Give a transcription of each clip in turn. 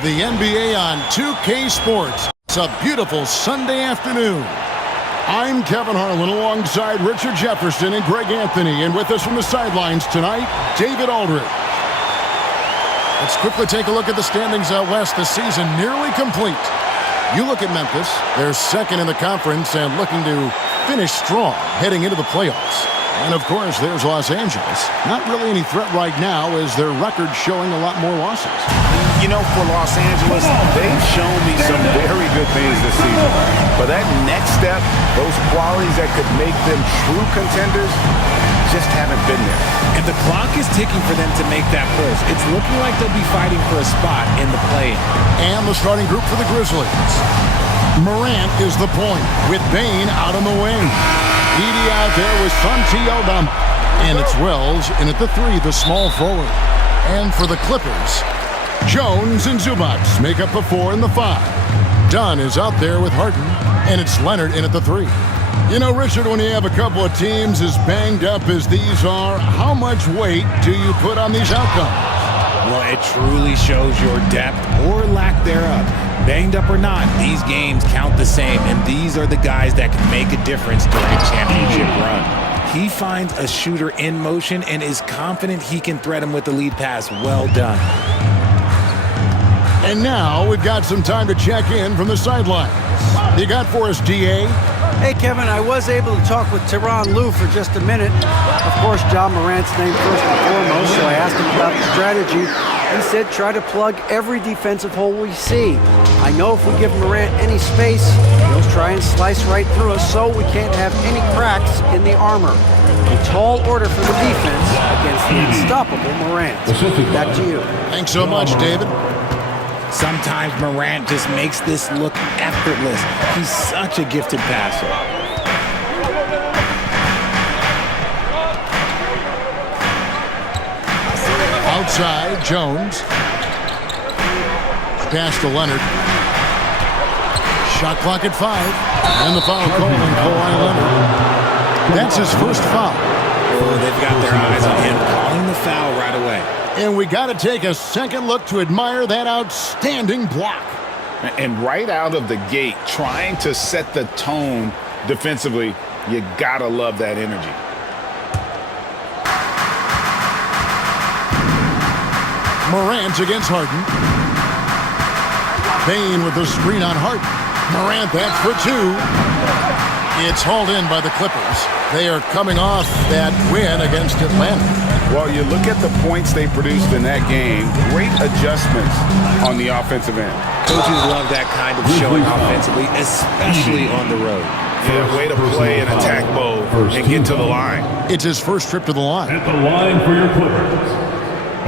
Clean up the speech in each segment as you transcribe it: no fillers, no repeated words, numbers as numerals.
The NBA on 2K Sports. It's a beautiful Sunday afternoon. I'm Kevin Harlan alongside Richard Jefferson and Greg Anthony. And with us from the sidelines tonight, David Aldridge. Let's quickly take a look at the standings out west. The season nearly complete. You look at Memphis. They're second in the conference and looking to finish strong heading into the playoffs. And, of course, there's Los Angeles. Not really any threat right now as their record showing a lot more losses. You know, for Los Angeles, they've shown me some very good things this season. But that next step, those qualities that could make them true contenders, just haven't been there. And the clock is ticking for them to make that push. It's looking like they'll be fighting for a spot in the play-in. And the starting group for the Grizzlies. Morant is the point with Bane out on the wing. Edey out there with Santi Aldama. And it's Wells in at the 3, the small forward. And for the Clippers, Jones and Zubac make up the 4 and the 5. Dunn is out there with Harden, and it's Leonard in at the 3. You know, Richard, when you have a couple of teams as banged up as these are, how much weight do you put on these outcomes? Well, it truly shows your depth or lack thereof. Banged up or not, these games count the same, and these are the guys that can make a difference during a championship run. He finds a shooter in motion and is confident he can thread him with the lead pass. Well done. And now we've got some time to check in from the sidelines. You got for us, DA? Hey, Kevin, I was able to talk with Tyronn Lue for just a minute. Of course, John Morant's name first and foremost, so I asked him about the strategy. He said try to plug every defensive hole we see. I know if we give Morant any space, he'll try and slice right through us, so we can't have any cracks in the armor. A tall order for the defense against the unstoppable Morant. Back to you. Thanks so much, David. Sometimes Morant just makes this look effortless. He's such a gifted passer. Outside, Jones. Pass to Leonard. Shot clock at 5. And the foul call on Kawhi Leonard. That's his first foul. Oh, they've got their eyes on him, calling the foul right away. And we got to take a second look to admire that outstanding block. And right out of the gate, trying to set the tone defensively, you gotta love that energy. Morant against Harden. Bane with the screen on Harden. Morant, that's for 2. It's hauled in by the Clippers. They are coming off that win against Atlanta. Well, you look at the points they produced in that game, great adjustments on the offensive end. Coaches love that kind of showing offensively, especially on the road. Yeah, way to play an attack mode and get to the line. It's his first trip to the line. At the line for your Clippers,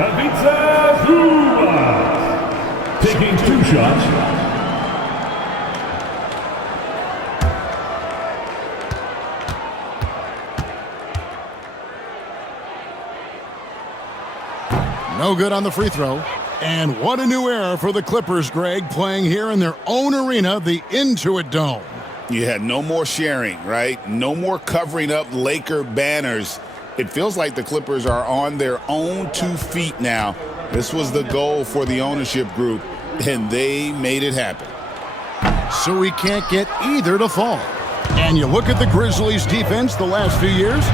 Ivica Zubac, taking 2 shots. No good on the free throw. And what a new era for the Clippers, Greg, playing here in their own arena, the Intuit Dome. You had no more sharing, right? No more covering up Laker banners. It feels like the Clippers are on their own 2 feet now. This was the goal for the ownership group, and they made it happen. So we can't get either to fall. And you look at the Grizzlies' defense the last few years,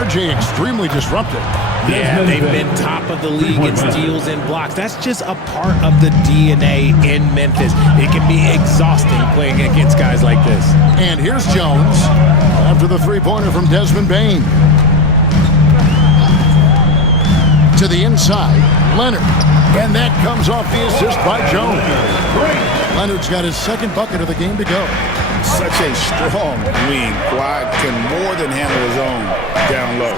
RJ extremely disruptive. Yeah, they've been top of the league in steals and blocks. That's just a part of the DNA in Memphis. It can be exhausting playing against guys like this. And here's Jones after the three-pointer from Desmond Bane. To the inside, Leonard. And that comes off the assist by Jones. Leonard's got his second bucket of the game to go. Such a strong wing. Kawhi can more than handle his own down low.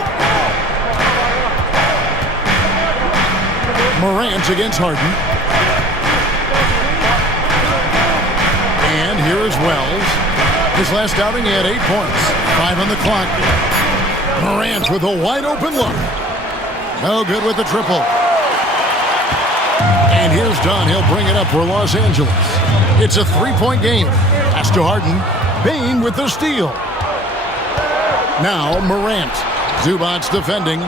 Morant against Harden. And here is Wells. His last outing, he had 8 points. 5 on the clock. Morant with a wide-open look. No good with the triple. And here's Dunn. He'll bring it up for Los Angeles. It's a 3-point game. Pass to Harden. Bane with the steal. Now Morant. Zubac's defending.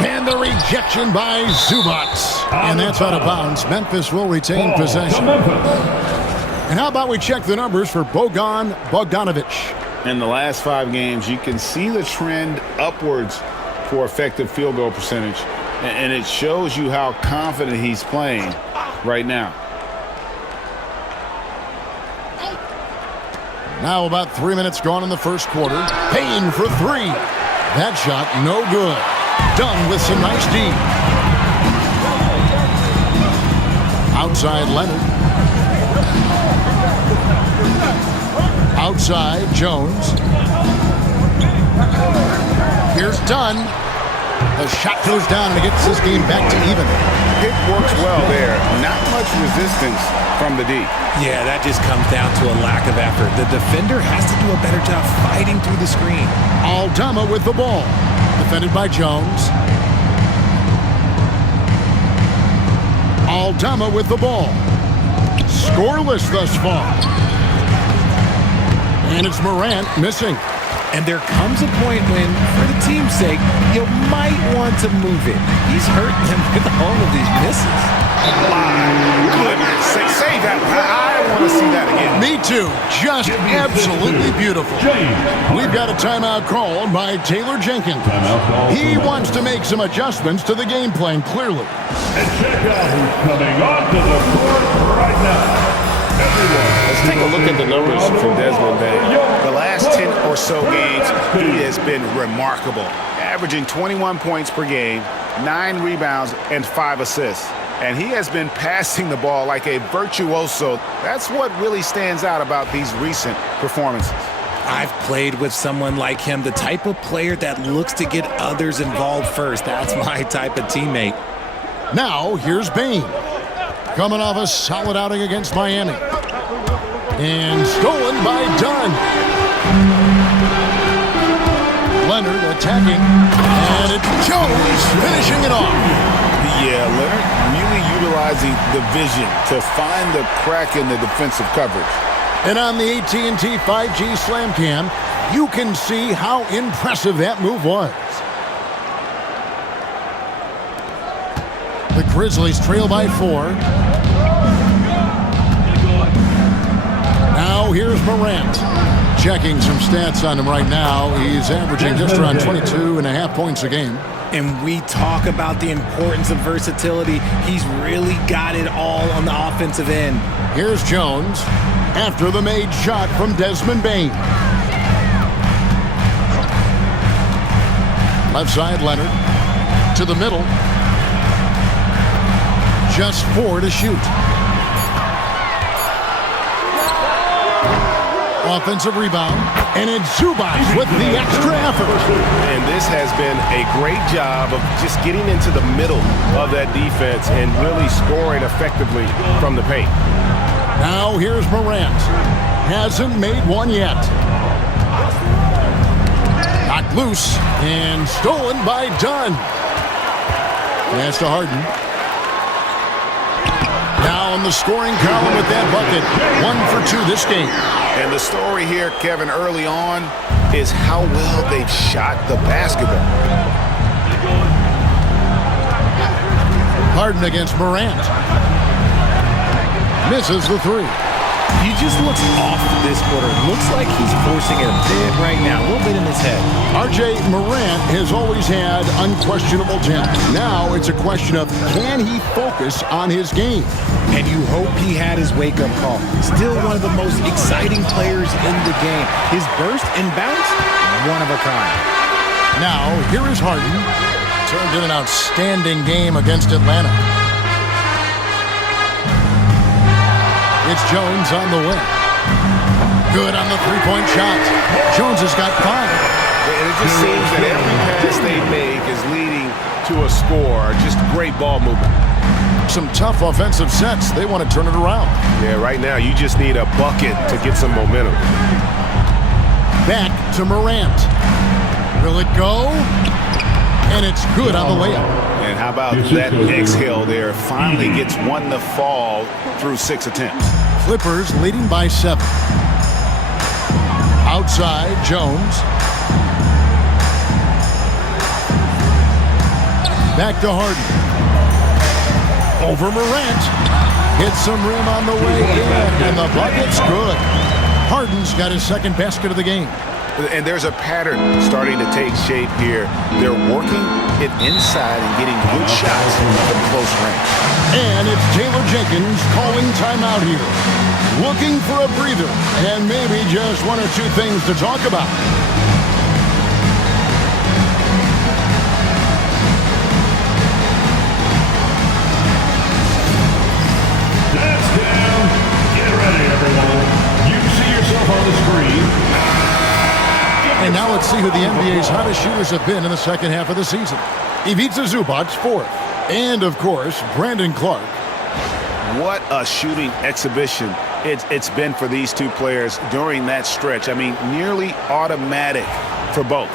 And the rejection by Zubats. And that's out of bounds. Memphis will retain possession. And how about we check the numbers for Bogdanovic? In the last 5 games, you can see the trend upwards for effective field goal percentage. And it shows you how confident he's playing right now. Now about 3 minutes gone in the first quarter. Payne for 3. That shot no good. Done with some nice D. Outside Leonard. Outside Jones. Here's Dunn. The shot goes down and it gets this game back to even. It works well there. Not much resistance from the D. Yeah, that just comes down to a lack of effort. The defender has to do a better job fighting through the screen. Aldama with the ball. Defended by Jones. Aldama with the ball. Scoreless thus far. And it's Morant missing. And there comes a point when, for the team's sake, you might want to move it. He's hurting them with all of these misses. Goodness, say that. I want to see that again. Me too. Just absolutely beautiful. We've got a timeout called by Taylor Jenkins. He wants to make some adjustments to the game plan, clearly. And check out who's coming onto the court right now. Let's take a look at the numbers from Desmond Bain. The last 10 or so games, he has been remarkable. Averaging 21 points per game, 9 rebounds, and 5 assists. And he has been passing the ball like a virtuoso. That's what really stands out about these recent performances. I've played with someone like him, the type of player that looks to get others involved first. That's my type of teammate. Now, here's Bain. Coming off a solid outing against Miami. And stolen by Dunn. Leonard attacking. And it's Jones finishing it off. Yeah, Leonard really utilizing the vision to find the crack in the defensive coverage. And on the AT&T 5G Slam Cam, you can see how impressive that move was. The Grizzlies trail by 4. Now here's Morant. Checking some stats on him right now. He's averaging just around 22.5 points a game. And we talk about the importance of versatility. He's really got it all on the offensive end. Here's Jones after the made shot from Desmond Bain. Left side, Leonard. To the middle. Just 4 to shoot. Offensive rebound. And it's Zubats with the extra effort. And this has been a great job of just getting into the middle of that defense and really scoring effectively from the paint. Now here's Morant. Hasn't made one yet. Knocked loose and stolen by Dunn. Pass to Harden. Now in the scoring column with that bucket. 1 for 2 this game. And the story here, Kevin, early on is how well they've shot the basketball. Harden against Morant. Misses the 3. He just looks off this quarter. Looks like he's forcing it a bit right now, a little bit in his head. RJ Morant has always had unquestionable talent. Now it's a question of can he focus on his game? And you hope he had his wake-up call. Still one of the most exciting players in the game. His burst and bounce, one of a kind. Now, here is Harden. Turned in an outstanding game against Atlanta. It's Jones on the wing. Good on the three-point shot. Jones has got 5. And it just seems that every pass they make is leading to a score. Just great ball movement. Some tough offensive sets. They want to turn it around. Yeah, right now you just need a bucket to get some momentum. Back to Morant. Will it go? And it's good on the layup. And how about that exhale there? Finally gets one to fall through 6 attempts. Clippers leading by 7. Outside, Jones. Back to Harden. Over Morant. Hits some rim on the way in, and the bucket's good. Harden's got his second basket of the game. And there's a pattern starting to take shape here. They're working it inside and getting good shots from close range. And it's Taylor Jenkins calling timeout here. Looking for a breather and maybe just one or two things to talk about. That's down. Get ready, everyone. You see yourself on the screen. And now let's see who the NBA's hottest shooters have been in the second half of the season. Ivica Zubac, fourth. And, of course, Brandon Clark. What a shooting exhibition it's been for these two players during that stretch. I mean, nearly automatic for both.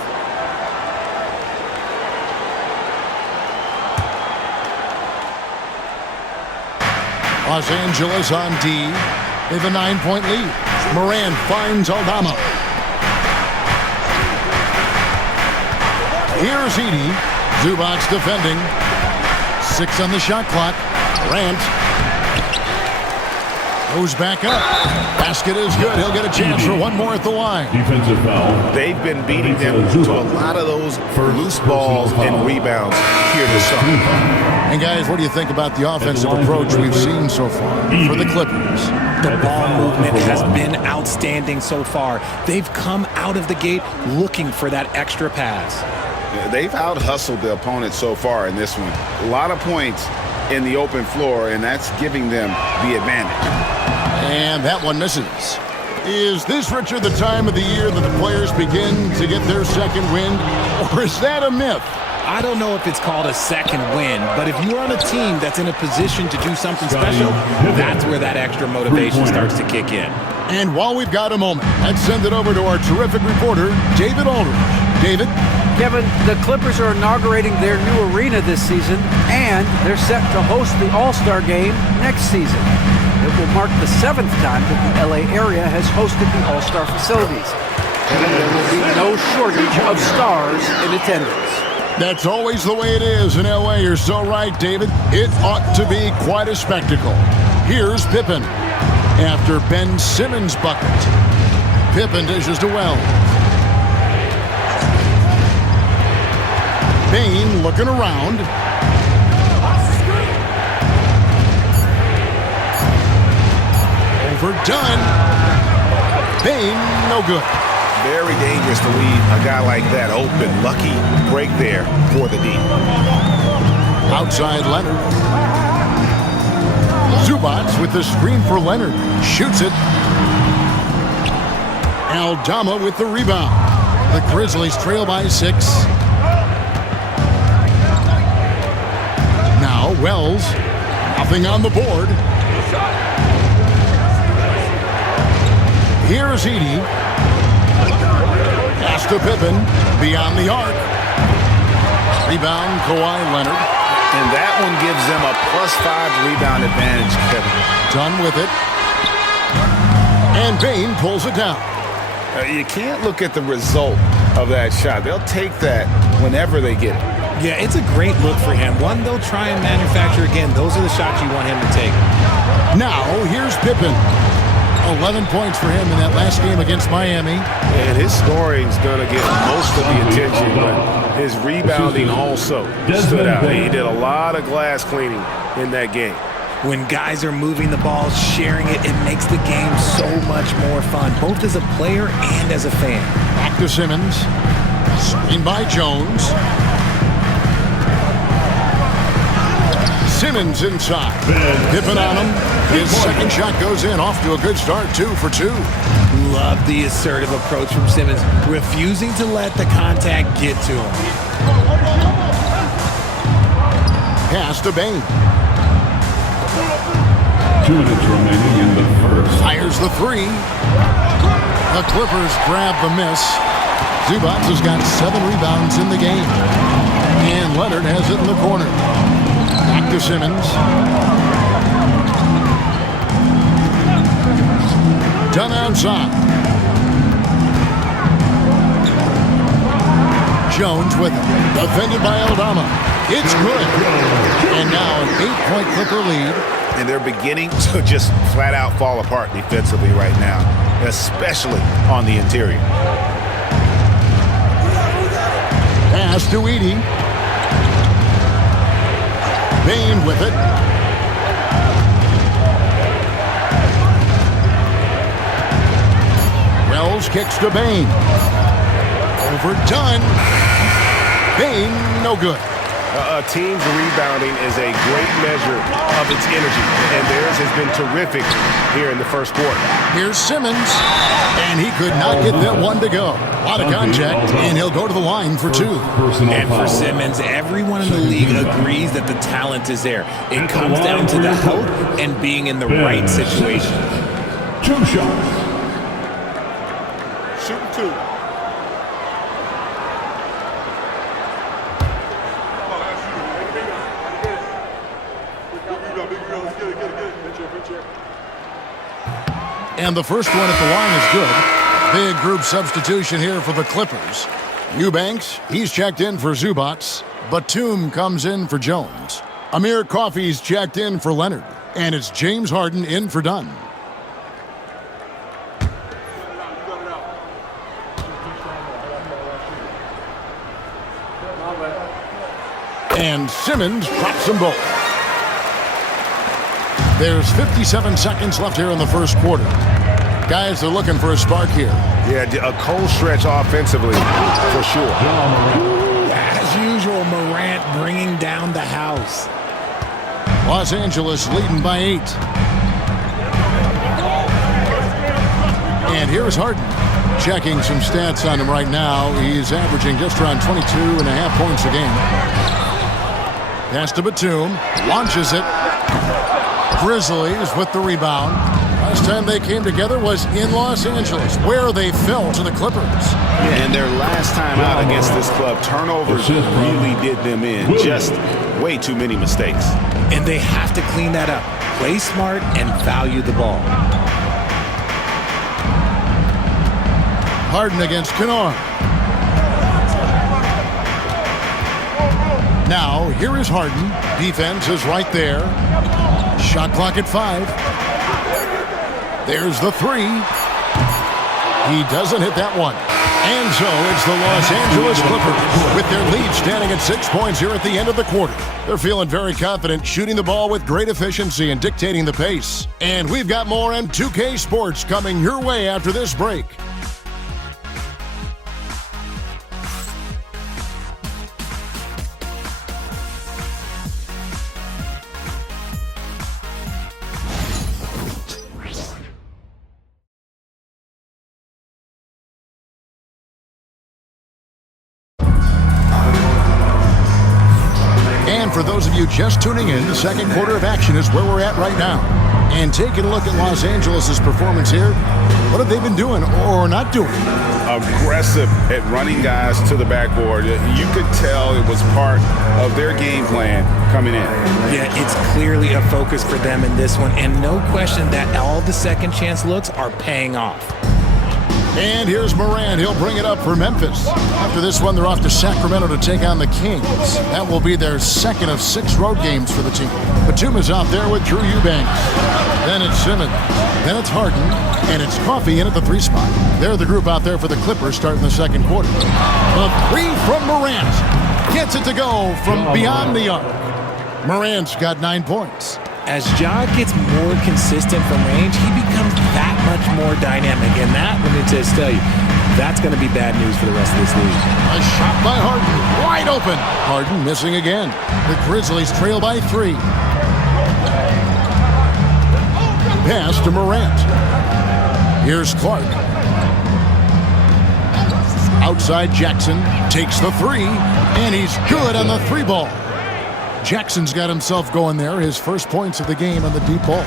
Los Angeles on D. They have a 9-point lead. Morant finds Aldama. Here's Edey. Zubac defending. 6 on the shot clock. Morant goes back up. Basket is good. He'll get a chance for one more at the line. Defensive foul. They've been beating them to a lot of those loose balls and rebounds here this summer. And guys, what do you think about the offensive approach we've seen so far for the Clippers? The ball movement has been outstanding so far. They've come out of the gate looking for that extra pass. They've out-hustled the opponent so far in this one. A lot of points in the open floor, and that's giving them the advantage. And that one misses. Is this, Richard, the time of the year that the players begin to get their second wind, or is that a myth? I don't know if it's called a second win, but if you're on a team that's in a position to do something special, that's where that extra motivation starts to kick in. And while we've got a moment, let's send it over to our terrific reporter, David Aldridge. David? Kevin, the Clippers are inaugurating their new arena this season, and they're set to host the All-Star Game next season. It will mark the 7th time that the LA area has hosted the All-Star facilities. And there will be no shortage of stars in attendance. That's always the way it is in LA. You're so right, David. It ought to be quite a spectacle. Here's Pippen. After Ben Simmons' bucket, Pippen dishes to Wells. Bane looking around. Overdone. Bane, no good. Very dangerous to leave a guy like that open. Lucky break there for the D. Outside Leonard. Zubac with the screen for Leonard. Shoots it. Aldama with the rebound. The Grizzlies trail by 6. Now Wells. Nothing on the board. Here's Edey. Pass to Pippen. Beyond the arc. Rebound Kawhi Leonard. And that one gives them a +5 rebound advantage, Kevin. Done with it. And Bane pulls it down. You can't look at the result of that shot. They'll take that whenever they get it. Yeah, it's a great look for him. One they'll try and manufacture again. Those are the shots you want him to take. Now, here's Pippen. 11 points for him in that last game against Miami. And his scoring's going to get most of the attention, but his rebounding also stood out. He did a lot of glass cleaning in that game. When guys are moving the ball, sharing it, it makes the game so much more fun, both as a player and as a fan. Back to Simmons. Screen by Jones. Simmons inside. Pippen on him. His second shot goes in. Off to a good start. 2 for 2. Love the assertive approach from Simmons, refusing to let the contact get to him. Pass to Bane. 2 minutes remaining in the first. Fires the 3. The Clippers grab the miss. Zubac has got 7 rebounds in the game. And Leonard has it in the corner. Back to Simmons. Done outside. Jones with it. Defended by Aldama. It's good. And now an 8-point Clipper lead. And they're beginning to just flat out fall apart defensively right now, especially on the interior. Pass to Edey. Bane with it. Wells kicks to Bane. Overdone. Bane, no good. A team's rebounding is a great measure of its energy, and theirs has been terrific here in the first quarter. Here's Simmons, and he could not get that one to go. A lot of contact, and he'll go to the line for 2. And for Simmons, everyone in the league agrees that the talent is there. It comes down to the health and being in the right situation. 2 shots. Shoot 2. And the first one at the line is good. Big group substitution here for the Clippers. Eubanks, he's checked in for Zubats. Batum comes in for Jones. Amir Coffey's checked in for Leonard. And it's James Harden in for Dunn. And Simmons drops them both. There's 57 seconds left here in the first quarter. Guys are looking for a spark here. Yeah, a cold stretch offensively, for sure. As usual, Morant bringing down the house. Los Angeles leading by 8. And here's Harden. Checking some stats on him right now. He's averaging just around 22.5 points a game. Pass to Batum. Launches it. Grizzlies with the rebound. Last time they came together was in Los Angeles, where they fell to the Clippers. And their last time out against this club, turnovers really did them in. Just way too many mistakes. And they have to clean that up. Play smart and value the ball. Harden against Kennard. Now, here is Harden. Defense is right there. Shot clock at 5. There's the 3. He doesn't hit that one. And so it's the Los Angeles Clippers with their lead standing at 6 points here at the end of the quarter. They're feeling very confident, shooting the ball with great efficiency and dictating the pace. And we've got more M2K Sports coming your way after this break. For those of you just tuning in, the second quarter of action is where we're at right now. And taking a look at Los Angeles' performance here, what have they been doing or not doing? Aggressive at running guys to the backboard. You could tell it was part of their game plan coming in. Yeah, it's clearly a focus for them in this one, and no question that all the second chance looks are paying off. And here's Morant. He'll bring it up for Memphis. After this one, they're off to Sacramento to take on the Kings. That will be their second of 6 road games for the team. Batum is out there with Drew Eubanks. Then it's Simmons. Then it's Harden. And it's Coffey in at the 3 spot. They're the group out there for the Clippers starting the second quarter. The 3 from Morant. Gets it to go from beyond the arc. Morant's got 9 points. As Ja gets more consistent from range, he becomes that much more dynamic. And that, let me just tell you, that's going to be bad news for the rest of this league. A shot by Harden, wide open. Harden missing again. The Grizzlies trail by 3. Pass to Morant. Here's Clark. Outside Jackson, takes the 3, and he's good on the 3 ball. Jackson's got himself going there, his first points of the game on the deep ball.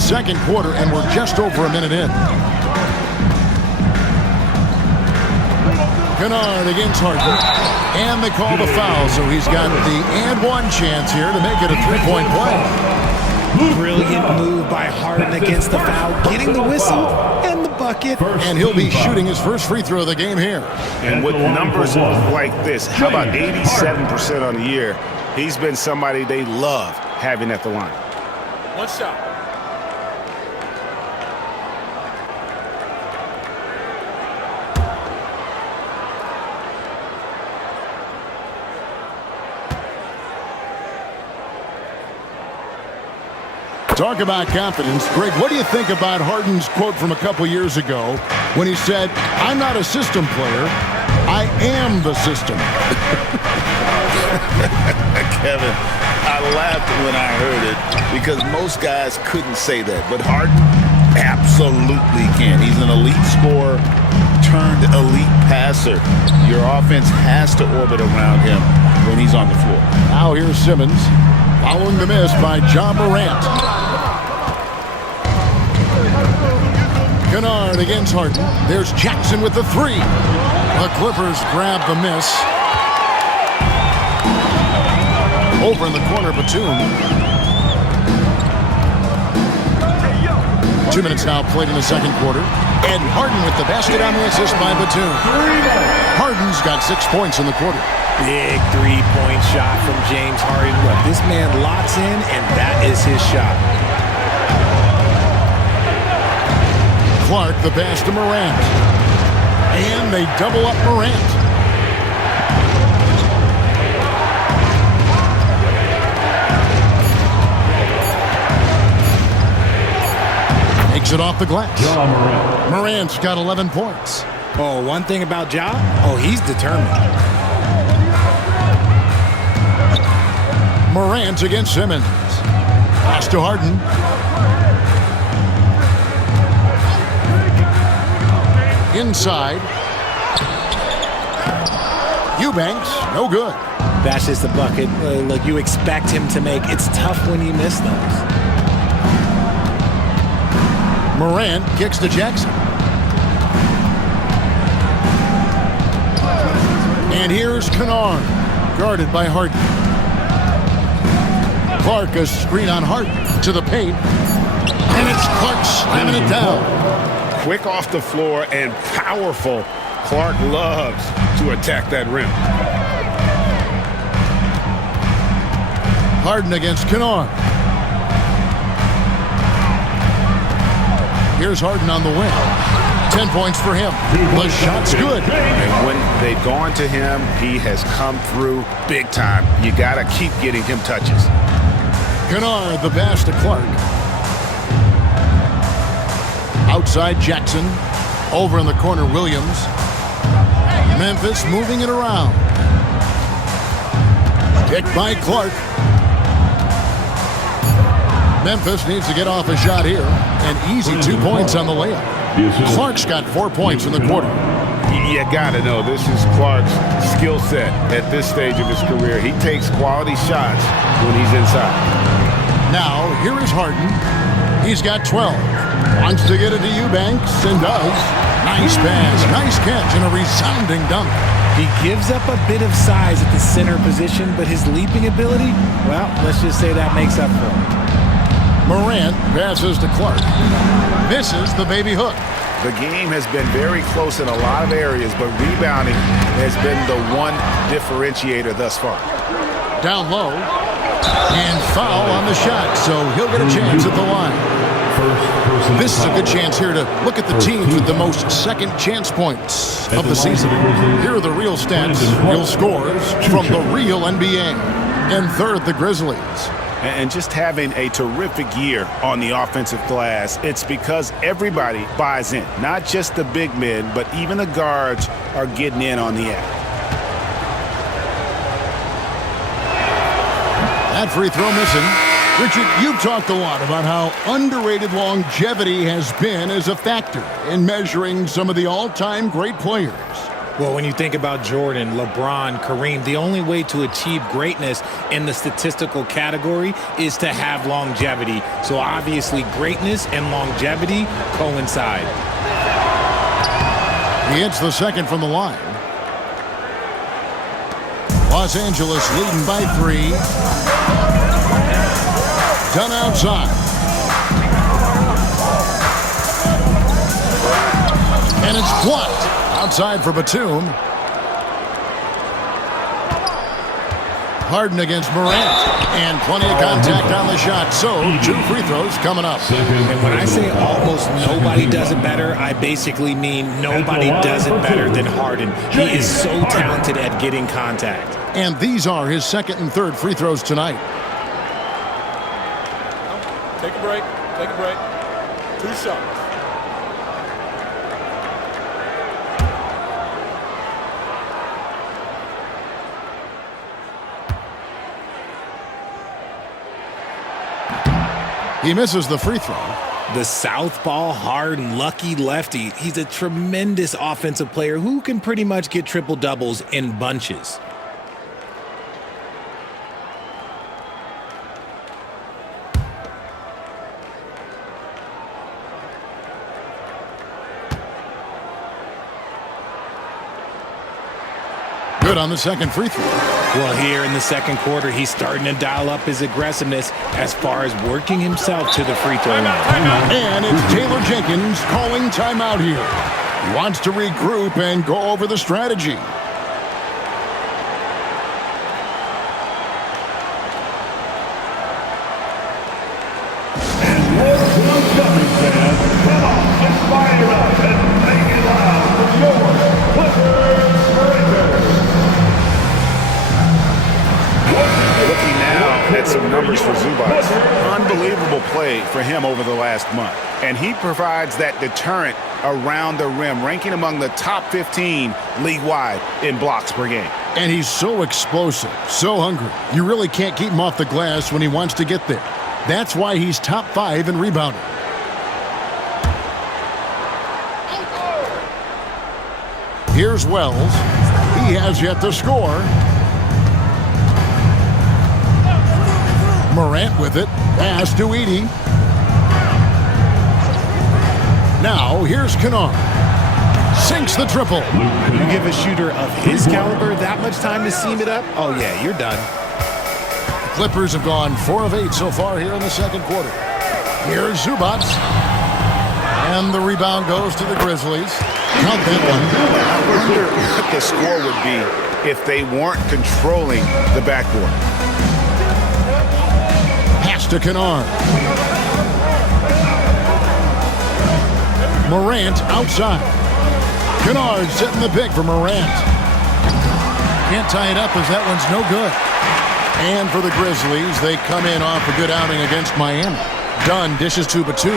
Second quarter, and we're just over a minute in. Kennard against Harden, and they call the foul, so he's got the and 1 chance here to make it a 3-point play. Brilliant move by Harden against the foul, getting the whistle and the bucket. And he'll be shooting his first free throw of the game here. And with numbers like this, how about 87% on the year? He's been somebody they love having at the line. One shot. Talk about confidence. Greg, what do you think about Harden's quote from a couple years ago when he said, "I'm not a system player, I am the system"? Kevin, I laughed when I heard it because most guys couldn't say that, but Harden absolutely can. He's an elite scorer turned elite passer. Your offense has to orbit around him when he's on the floor. Now here's Simmons following the miss by John Morant. Kennard against Harden. There's Jackson with the three. The Clippers grab the miss. Over in the corner, Batum. 2 minutes now played in the second quarter. And Harden with the basket on the assist by Batum. Harden's got 6 points in the quarter. Big three-point shot from James Harden. Look, this man locks in, and that is his shot. Clark, the pass to Morant. And they double up Morant. Takes it off the glass. Morant's got 11 points. Oh, one thing about Ja, oh, he's determined. Morant against Simmons. Pass to Harden. Inside. Eubanks, no good. That's just a bucket. Look, you expect him to make. It's tough when you miss those. Morant kicks to Jackson. And here's Kennard, guarded by Harden. Clark, a screen on Harden to the paint. And it's Clark slamming it down. Quick off the floor and powerful. Clark loves to attack that rim. Harden against Kennard. Here's Harden on the wing. 10 points for him. The shot's good. And when they've gone to him, he has come through big time. You got to keep getting him touches. Kennard, the pass to Clark. Outside Jackson. Over in the corner, Williams. Memphis moving it around. Kick by Clark. Memphis needs to get off a shot here. An easy 2 points on the layup. Clark's got 4 points in the quarter. You got to know this is Clark's skill set at this stage of his career. He takes quality shots when he's inside. Now, here is Harden. He's got 12. Wants to get it to Eubanks and does. Nice pass, nice catch, and a resounding dunk. He gives up a bit of size at the center position, but his leaping ability, well, let's just say that makes up for it. Morant passes to Clark. Misses the baby hook. The game has been very close in a lot of areas, but rebounding has been the one differentiator thus far. Down low. And foul on the shot, so he'll get a chance at the line. This is a good chance here to look at the teams with the most second chance points of the season. Here are the real stats, real scores from the real NBA. And third, the Grizzlies. And just having a terrific year on the offensive glass, it's because everybody buys in. Not just the big men, but even the guards are getting in on the act. That free throw missing. Richard, you've talked a lot about how underrated longevity has been as a factor in measuring some of the all-time great players. Well, when you think about Jordan, LeBron, Kareem, the only way to achieve greatness in the statistical category is to have longevity. So obviously greatness and longevity coincide. He hits the second from the line. Los Angeles leading by 3. Done outside. And it's blocked. Outside for Batum. Harden against Morant. And plenty of contact on the shot. So, 2 free throws coming up. And when I say almost nobody does it better, I basically mean nobody does it better than Harden. He is so talented at getting contact. And these are his second and third free throws tonight. Take a break. Take a break. 2 shots. He misses the free throw. The southpaw, hard and lucky lefty. He's a tremendous offensive player who can pretty much get triple-doubles in bunches. Good on the second free throw. Well, here in the second quarter, he's starting to dial up his aggressiveness as far as working himself to the free throw line. And it's Taylor Jenkins calling timeout here. He wants to regroup and go over the strategy. And what's coming, fans? Come on, let's fire up and make it loud for your Clippers Breakers. Looking now at some numbers for Zubac. Unbelievable play for him over the last month. And he provides that deterrent around the rim, ranking among the top 15 league-wide in blocks per game. And he's so explosive, so hungry. You really can't keep him off the glass when he wants to get there. That's why he's top 5 in rebounding. Here's Wells. He has yet to score. Morant with it. Pass to Edey. Now, here's Kennard. Sinks the triple. You give a shooter of his caliber that much time to seam it up? Oh, yeah, you're done. The Clippers have gone 4 of 8 so far here in the second quarter. Here's Zubac. And the rebound goes to the Grizzlies. Count that one. I wonder what the score would be if they weren't controlling the backboard. Pass to Kennard. Morant outside. Kennard setting the pick for Morant. Can't tie it up as that one's no good. And for the Grizzlies, they come in off a good outing against Miami. Dunn dishes to Batum.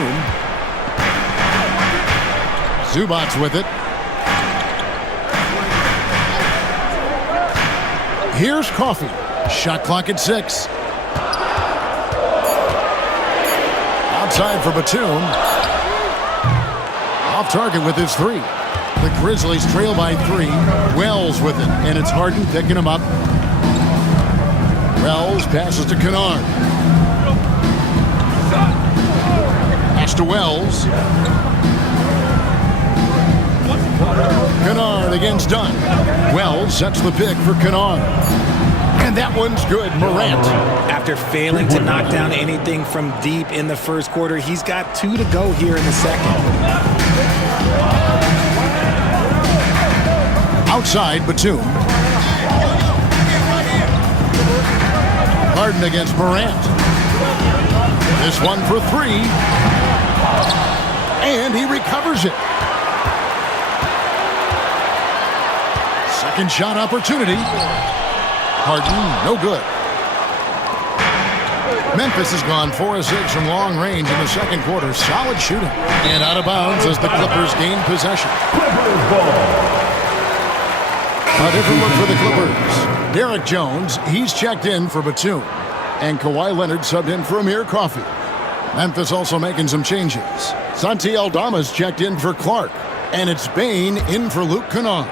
Zubac with it. Here's Coffey. Shot clock at 6. Outside for Batum. Off target with his 3. The Grizzlies trail by 3. Wells with it, and it's Harden picking him up. Wells passes to Kennard. Pass to Wells. Kennard against Dunn. Wells sets the pick for Kennard. And that one's good, Morant. After failing to knock down anything from deep in the first quarter, he's got 2 to go here in the second. Outside, Batum. Harden against Morant. This one for 3. And he recovers it. Second shot opportunity. Harden, no good. Memphis has gone 4 of 6 from long range in the second quarter. Solid shooting. And out of bounds as the Clippers gain possession. A different look for the Clippers. Derek Jones, he's checked in for Batum. And Kawhi Leonard subbed in for Amir Coffey. Memphis also making some changes. Santi Aldama's checked in for Clark. And it's Bane in for Luke Kennard.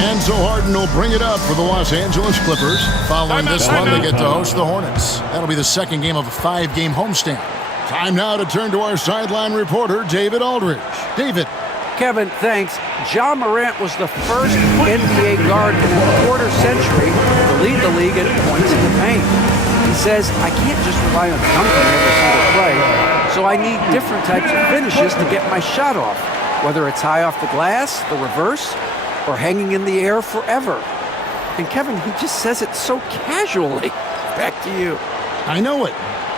And so Harden will bring it up for the Los Angeles Clippers. Following this one, they get to host the Hornets. That'll be the second game of a 5-game homestand. Time now to turn to our sideline reporter, David Aldridge. David. Kevin, thanks. Ja Morant was the first NBA guard in a quarter century to lead the league in points in the paint. He says, I can't just rely on dunking every single play, so I need different types of finishes to get my shot off, whether it's high off the glass, the reverse, or hanging in the air forever. And Kevin, he just says it so casually. Back to you. I know it.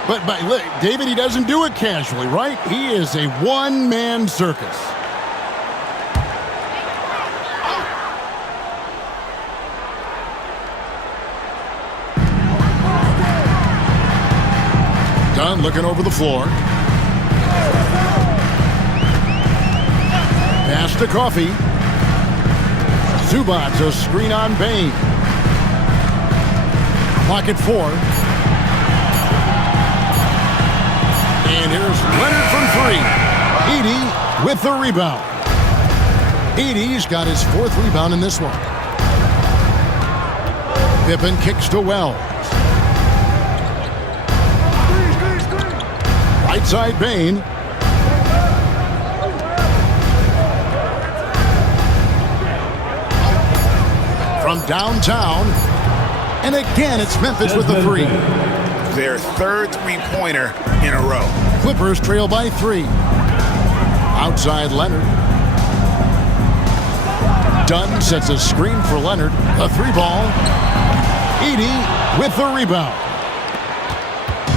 But look, David, he doesn't do it casually, right? He is a one-man circus. Dunn looking over the floor. Pass to Coffee. Zubac, a screen on Bane. Pocket 4. And here's Leonard from 3. Edey with the rebound. Edey's got his 4th rebound in this one. Pippen kicks to Wells. Right side Bane. From downtown. And again, it's Memphis with the 3. Their 3rd three-pointer in a row. Clippers trail by 3. Outside Leonard. Dunn sets a screen for Leonard. A 3-ball. Edey with the rebound.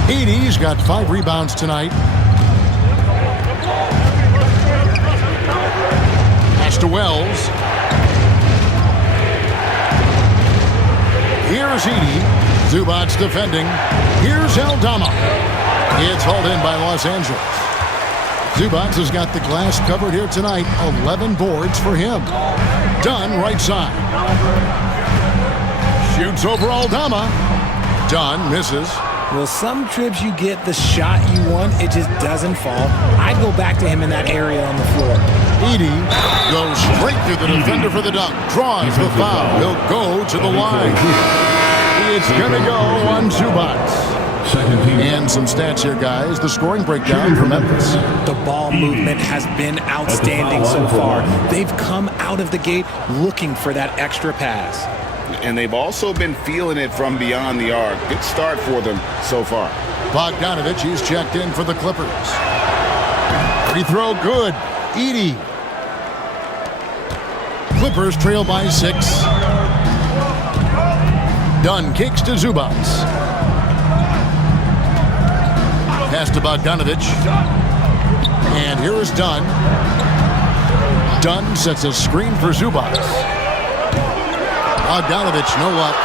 Edey's got 5 rebounds tonight. Pass to Wells. Here's Edey. Zubac defending. Here's Dalla. It's hauled in by Los Angeles. Zubac has got the glass covered here tonight. 11 boards for him. Dunn right side. Shoots over Dalla. Dunn misses. Well, some trips you get the shot you want, it just doesn't fall. I'd go back to him in that area on the floor. Edey goes straight through the defender for the dunk. Draws the foul. He'll go to the line. It's going to go on Zubac. And some stats here, guys. The scoring breakdown for Memphis. The ball movement has been outstanding so far. They've come out of the gate looking for that extra pass. And they've also been feeling it from beyond the arc. Good start for them so far. Bogdanovich, he's checked in for the Clippers. Free throw good. Edey. Clippers trail by 6. Dunn kicks to Zubac. Pass to Bogdanovich. And here is Dunn. Dunn sets a screen for Zubac. Bogdanovich, no luck.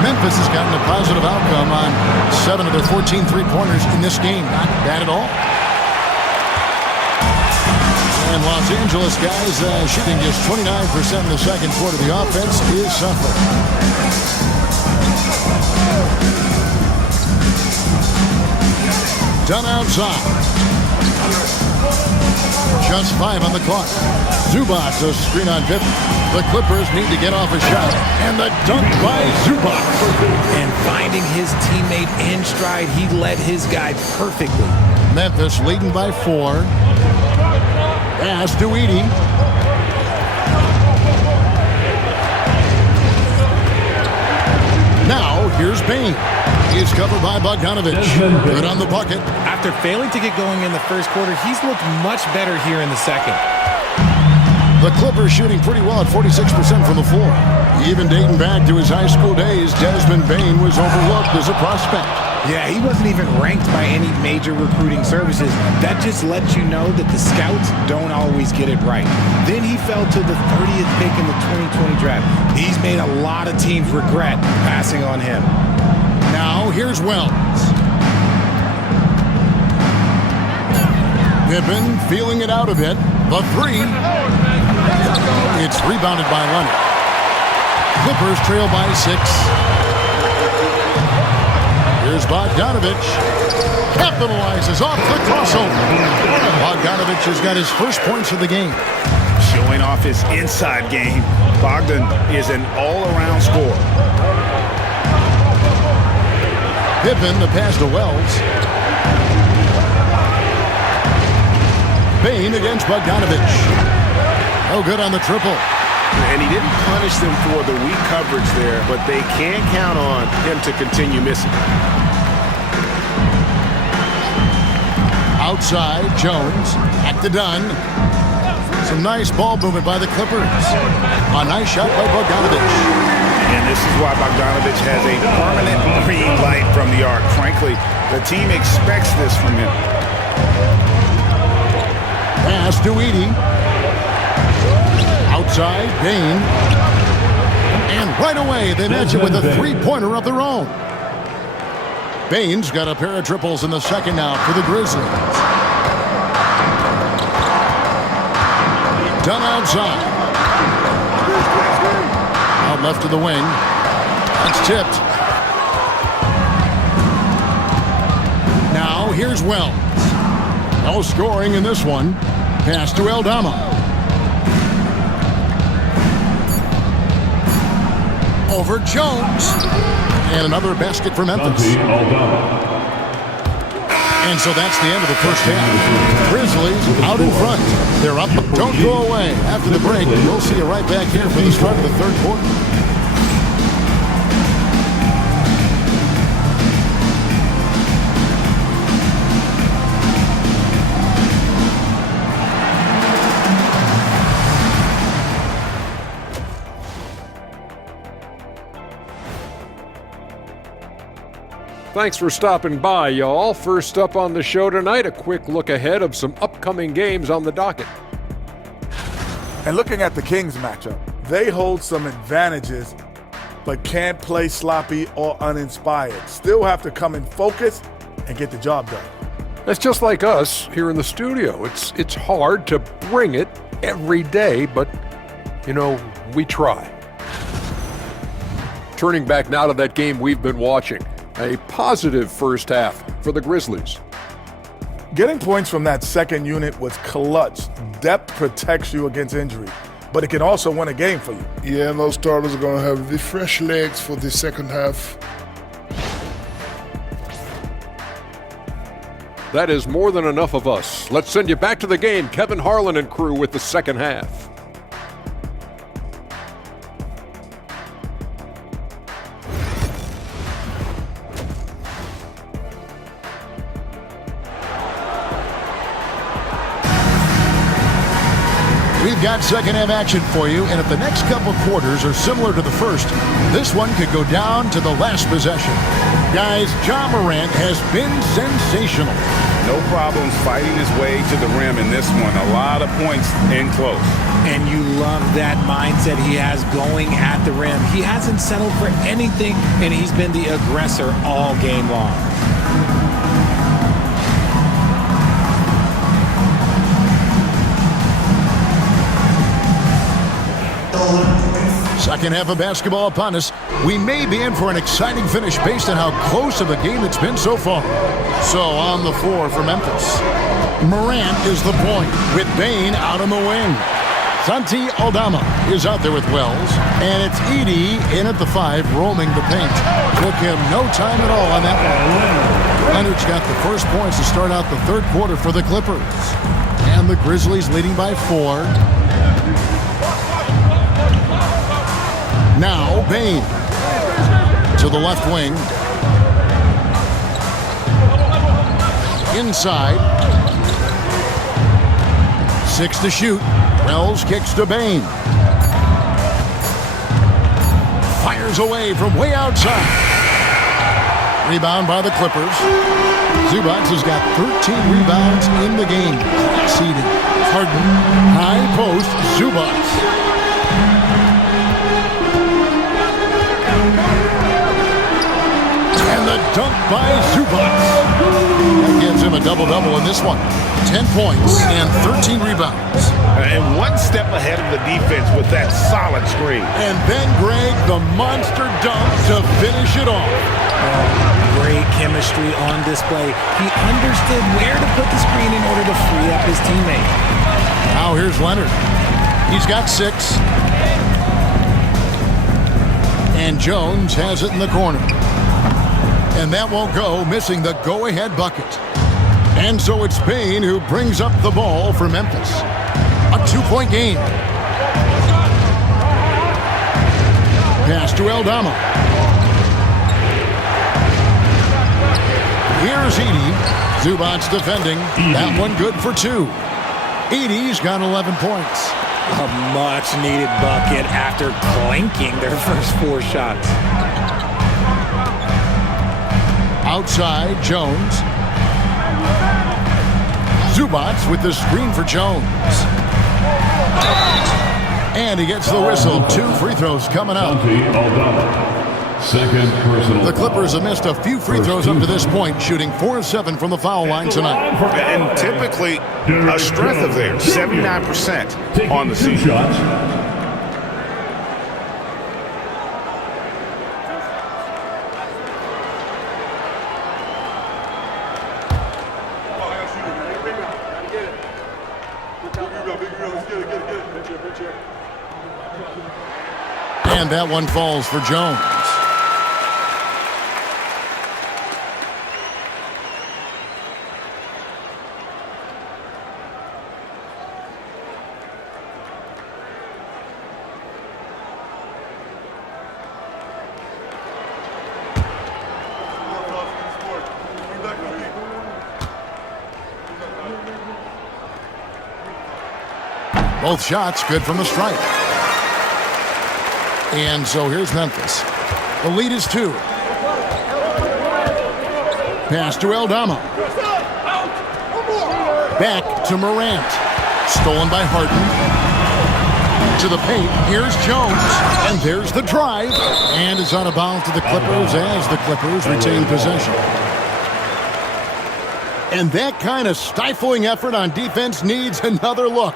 Memphis has gotten a positive outcome on 7 of their 14 three-pointers in this game. Not bad at all. And Los Angeles guys shooting just 29% in the second quarter. The offense is suffering. Dunn outside. Just 5 on the clock. Zubac, a screen on Pippen. The Clippers need to get off a shot. And the dunk by Zubac. And finding his teammate in stride, he led his guy perfectly. Memphis leading by 4. Pass to Edey. Now, here's Bane. He's covered by Bogdanovich. Good on the bucket. After failing to get going in the first quarter, he's looked much better here in the second. The Clippers shooting pretty well at 46% from the floor. Even dating back to his high school days, Desmond Bane was overlooked as a prospect. Yeah, he wasn't even ranked by any major recruiting services. That just lets you know that the scouts don't always get it right. Then he fell to the 30th pick in the 2020 draft. He's made a lot of teams regret passing on him. Now, here's Wells. Pippen feeling it out a bit. The 3. It's rebounded by Leonard. Clippers trail by 6. Here's Bogdanovich. Capitalizes off the crossover. Bogdanovich has got his first points of the game. Showing off his inside game. Bogdan is an all-around scorer. Pippen, the pass to Wells. Bane against Bogdanovich. No good on the triple. And he didn't punish them for the weak coverage there, but they can count on him to continue missing. Outside, Jones, back to Dunn. Some nice ball movement by the Clippers. A nice shot by Bogdanovich. And this is why Bogdanovich has a permanent green light from the arc. Frankly, the team expects this from him. Pass to Edey. Outside, Bane. And right away, they match it with a three-pointer of their own. Bane's got a pair of triples in the second now for the Grizzlies. Done outside. Out left to the wing. That's tipped. Now here's Wells. No scoring in this one. Pass to Dalla. Over Jones. And another basket for Memphis. And so that's the end of the first half. Grizzlies out in front. They're up. Don't go away. After the break, we'll see you right back here for the start of the third quarter. Thanks for stopping by, y'all. First up on the show tonight, a quick look ahead of some upcoming games on the docket. And looking at the Kings matchup, they hold some advantages, but can't play sloppy or uninspired. Still have to come in focused and get the job done. It's just like us here in the studio. It's hard to bring it every day, but, you know, we try. Turning back now to that game we've been watching. A positive first half for the Grizzlies. Getting points from that second unit was clutch. Depth protects you against injury, but it can also win a game for you. Yeah, and those starters are going to have the fresh legs for the second half. That is more than enough of us. Let's send you back to the game. Kevin Harlan and crew with the second half. We've got second half action for you, and if the next couple quarters are similar to the first, this one could go down to the last possession. Guys, Ja Morant has been sensational. No problems fighting his way to the rim in this one. A lot of points in close. And you love that mindset he has going at the rim. He hasn't settled for anything, and he's been the aggressor all game long. Second half of basketball upon us. We may be in for an exciting finish based on how close of a game it's been so far. So on the floor for Memphis, Morant is the point with Bane out on the wing. Santi Aldama is out there with Wells, and it's Edey in at the 5 roaming the paint. Took him no time at all on that one. Leonard's got the first points to start out the third quarter for the Clippers. And the Grizzlies leading by 4. Now Bane to the left wing. Inside. 6 to shoot. Wells kicks to Bane. Fires away from way outside. Rebound by the Clippers. Zubac has got 13 rebounds in the game. Seeded. Harden. High post. Zubac. And the dunk by Zubac. That gives him a double-double in this one. 10 points and 13 rebounds. And one step ahead of the defense with that solid screen. And then Greg, the monster dunk to finish it off. Great chemistry on display. He understood where to put the screen in order to free up his teammate. Now here's Leonard. He's got 6. And Jones has it in the corner. And that won't go, missing the go-ahead bucket. And so it's Bane who brings up the ball for Memphis. A 2-point game. Pass to Dalla. Here's Edey. Zubac's defending. That one good for 2. Edey's got 11 points. A much-needed bucket after clanking their first 4 shots. Outside, Jones. Zubac with the screen for Jones. And he gets the whistle. 2 free throws coming up. Second personal. The Clippers have missed a few free throws up to this point, shooting 4 of 7 from the foul line tonight. And typically a strength of theirs, 79% on the season. Shots. And that one falls for Jones. Both shots good from the stripe. And so here's Memphis. The lead is 2. Pass to Dalla. Back to Morant. Stolen by Harden. To the paint. Here's Jones. And there's the drive. And it's out of bounds to the Clippers as the Clippers retain possession. And that kind of stifling effort on defense needs another look.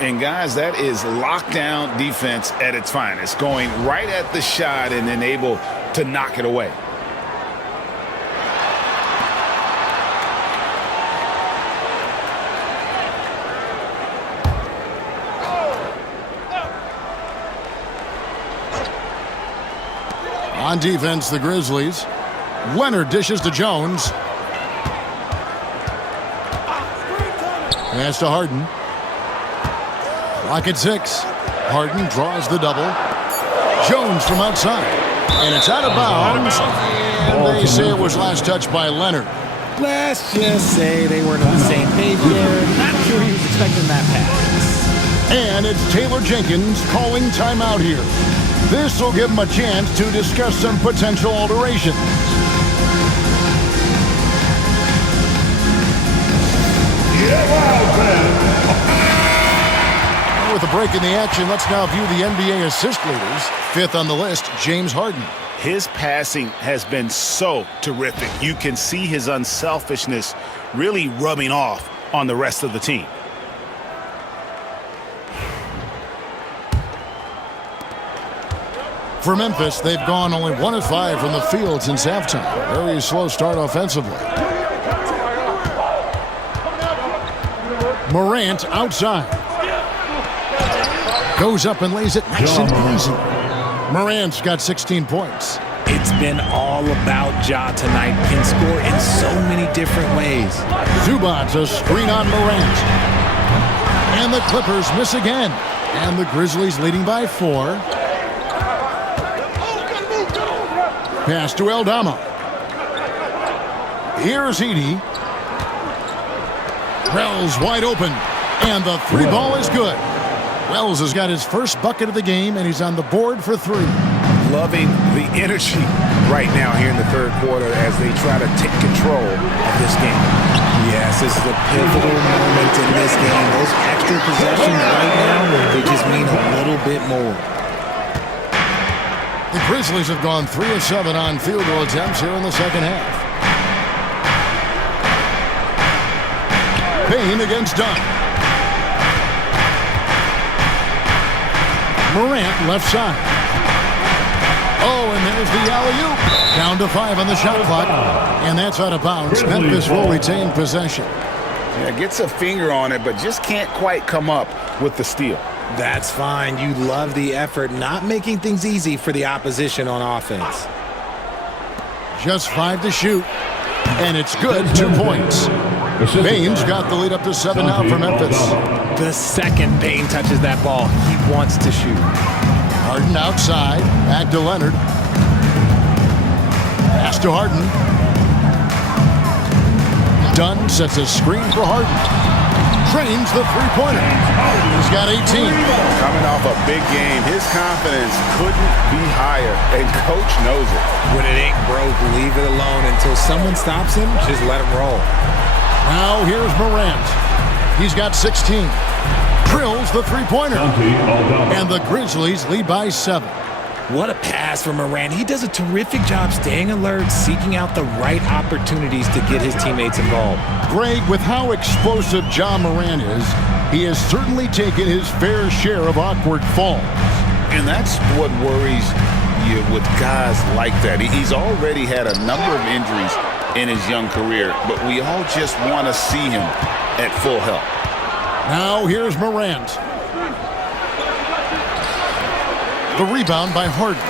And guys, that is lockdown defense at its finest, going right at the shot and then able to knock it away. On defense, the Grizzlies. Leonard dishes to Jones. Pass to Harden. Lock at 6. Harden draws the double. Jones from outside. And it's out of bounds. And they say it was last touched by Leonard. Let's just say they weren't on the same page there. Not sure he was expecting that pass. And it's Taylor Jenkins calling timeout here. This will give him a chance to discuss some potential alterations. With a break in the action, let's now view the NBA assist leaders. 5th on the list, James Harden. His passing has been so terrific. You can see his unselfishness really rubbing off on the rest of the team. For Memphis, they've gone only 1 of 5 from the field since halftime. Very slow start offensively. Morant outside. Goes up and lays it nice and easy. Morant's got 16 points. It's been all about Ja tonight. Can score in so many different ways. Zubac's a screen on Morant. And the Clippers miss again. And the Grizzlies leading by 4. Pass to Dalla. Here's Edey. Wells wide open. And the 3 ball is good. Wells has got his first bucket of the game, and he's on the board for 3. Loving the energy right now here in the third quarter as they try to take control of this game. Yes, this is a pivotal moment in this game. Those extra possessions right now, they just mean a little bit more. The Grizzlies have gone 3 of 7 on field goal attempts here in the second half. Payne against Dunn. Morant left side. Oh, and there's the alley-oop. Down to 5 on the shot clock. And that's out of bounds. Memphis will retain possession. Yeah, gets a finger on it, but just can't quite come up with the steal. That's fine. You love the effort, not making things easy for the opposition on offense. Just 5 to shoot. And it's good. 2 points. Payne's got the lead up to 7 now for Memphis. The second Payne touches that ball, he wants to shoot. Harden outside. Back to Leonard. Pass to Harden. Dunn sets a screen for Harden. Drains the three-pointer. He's got 18. Coming off a big game, his confidence couldn't be higher, and coach knows it. When it ain't broke, leave it alone until someone stops him. Just let him roll. Now here's Morant. He's got 16. Drills the three-pointer. And the Grizzlies lead by 7. What a pass from Morant. He does a terrific job staying alert, seeking out the right opportunities to get his teammates involved. Greg, with how explosive John Morant is, he has certainly taken his fair share of awkward falls. And that's what worries you with guys like that. He's already had a number of injuries in his young career, but we all just want to see him at full health. Now here's Morant. The rebound by Harden.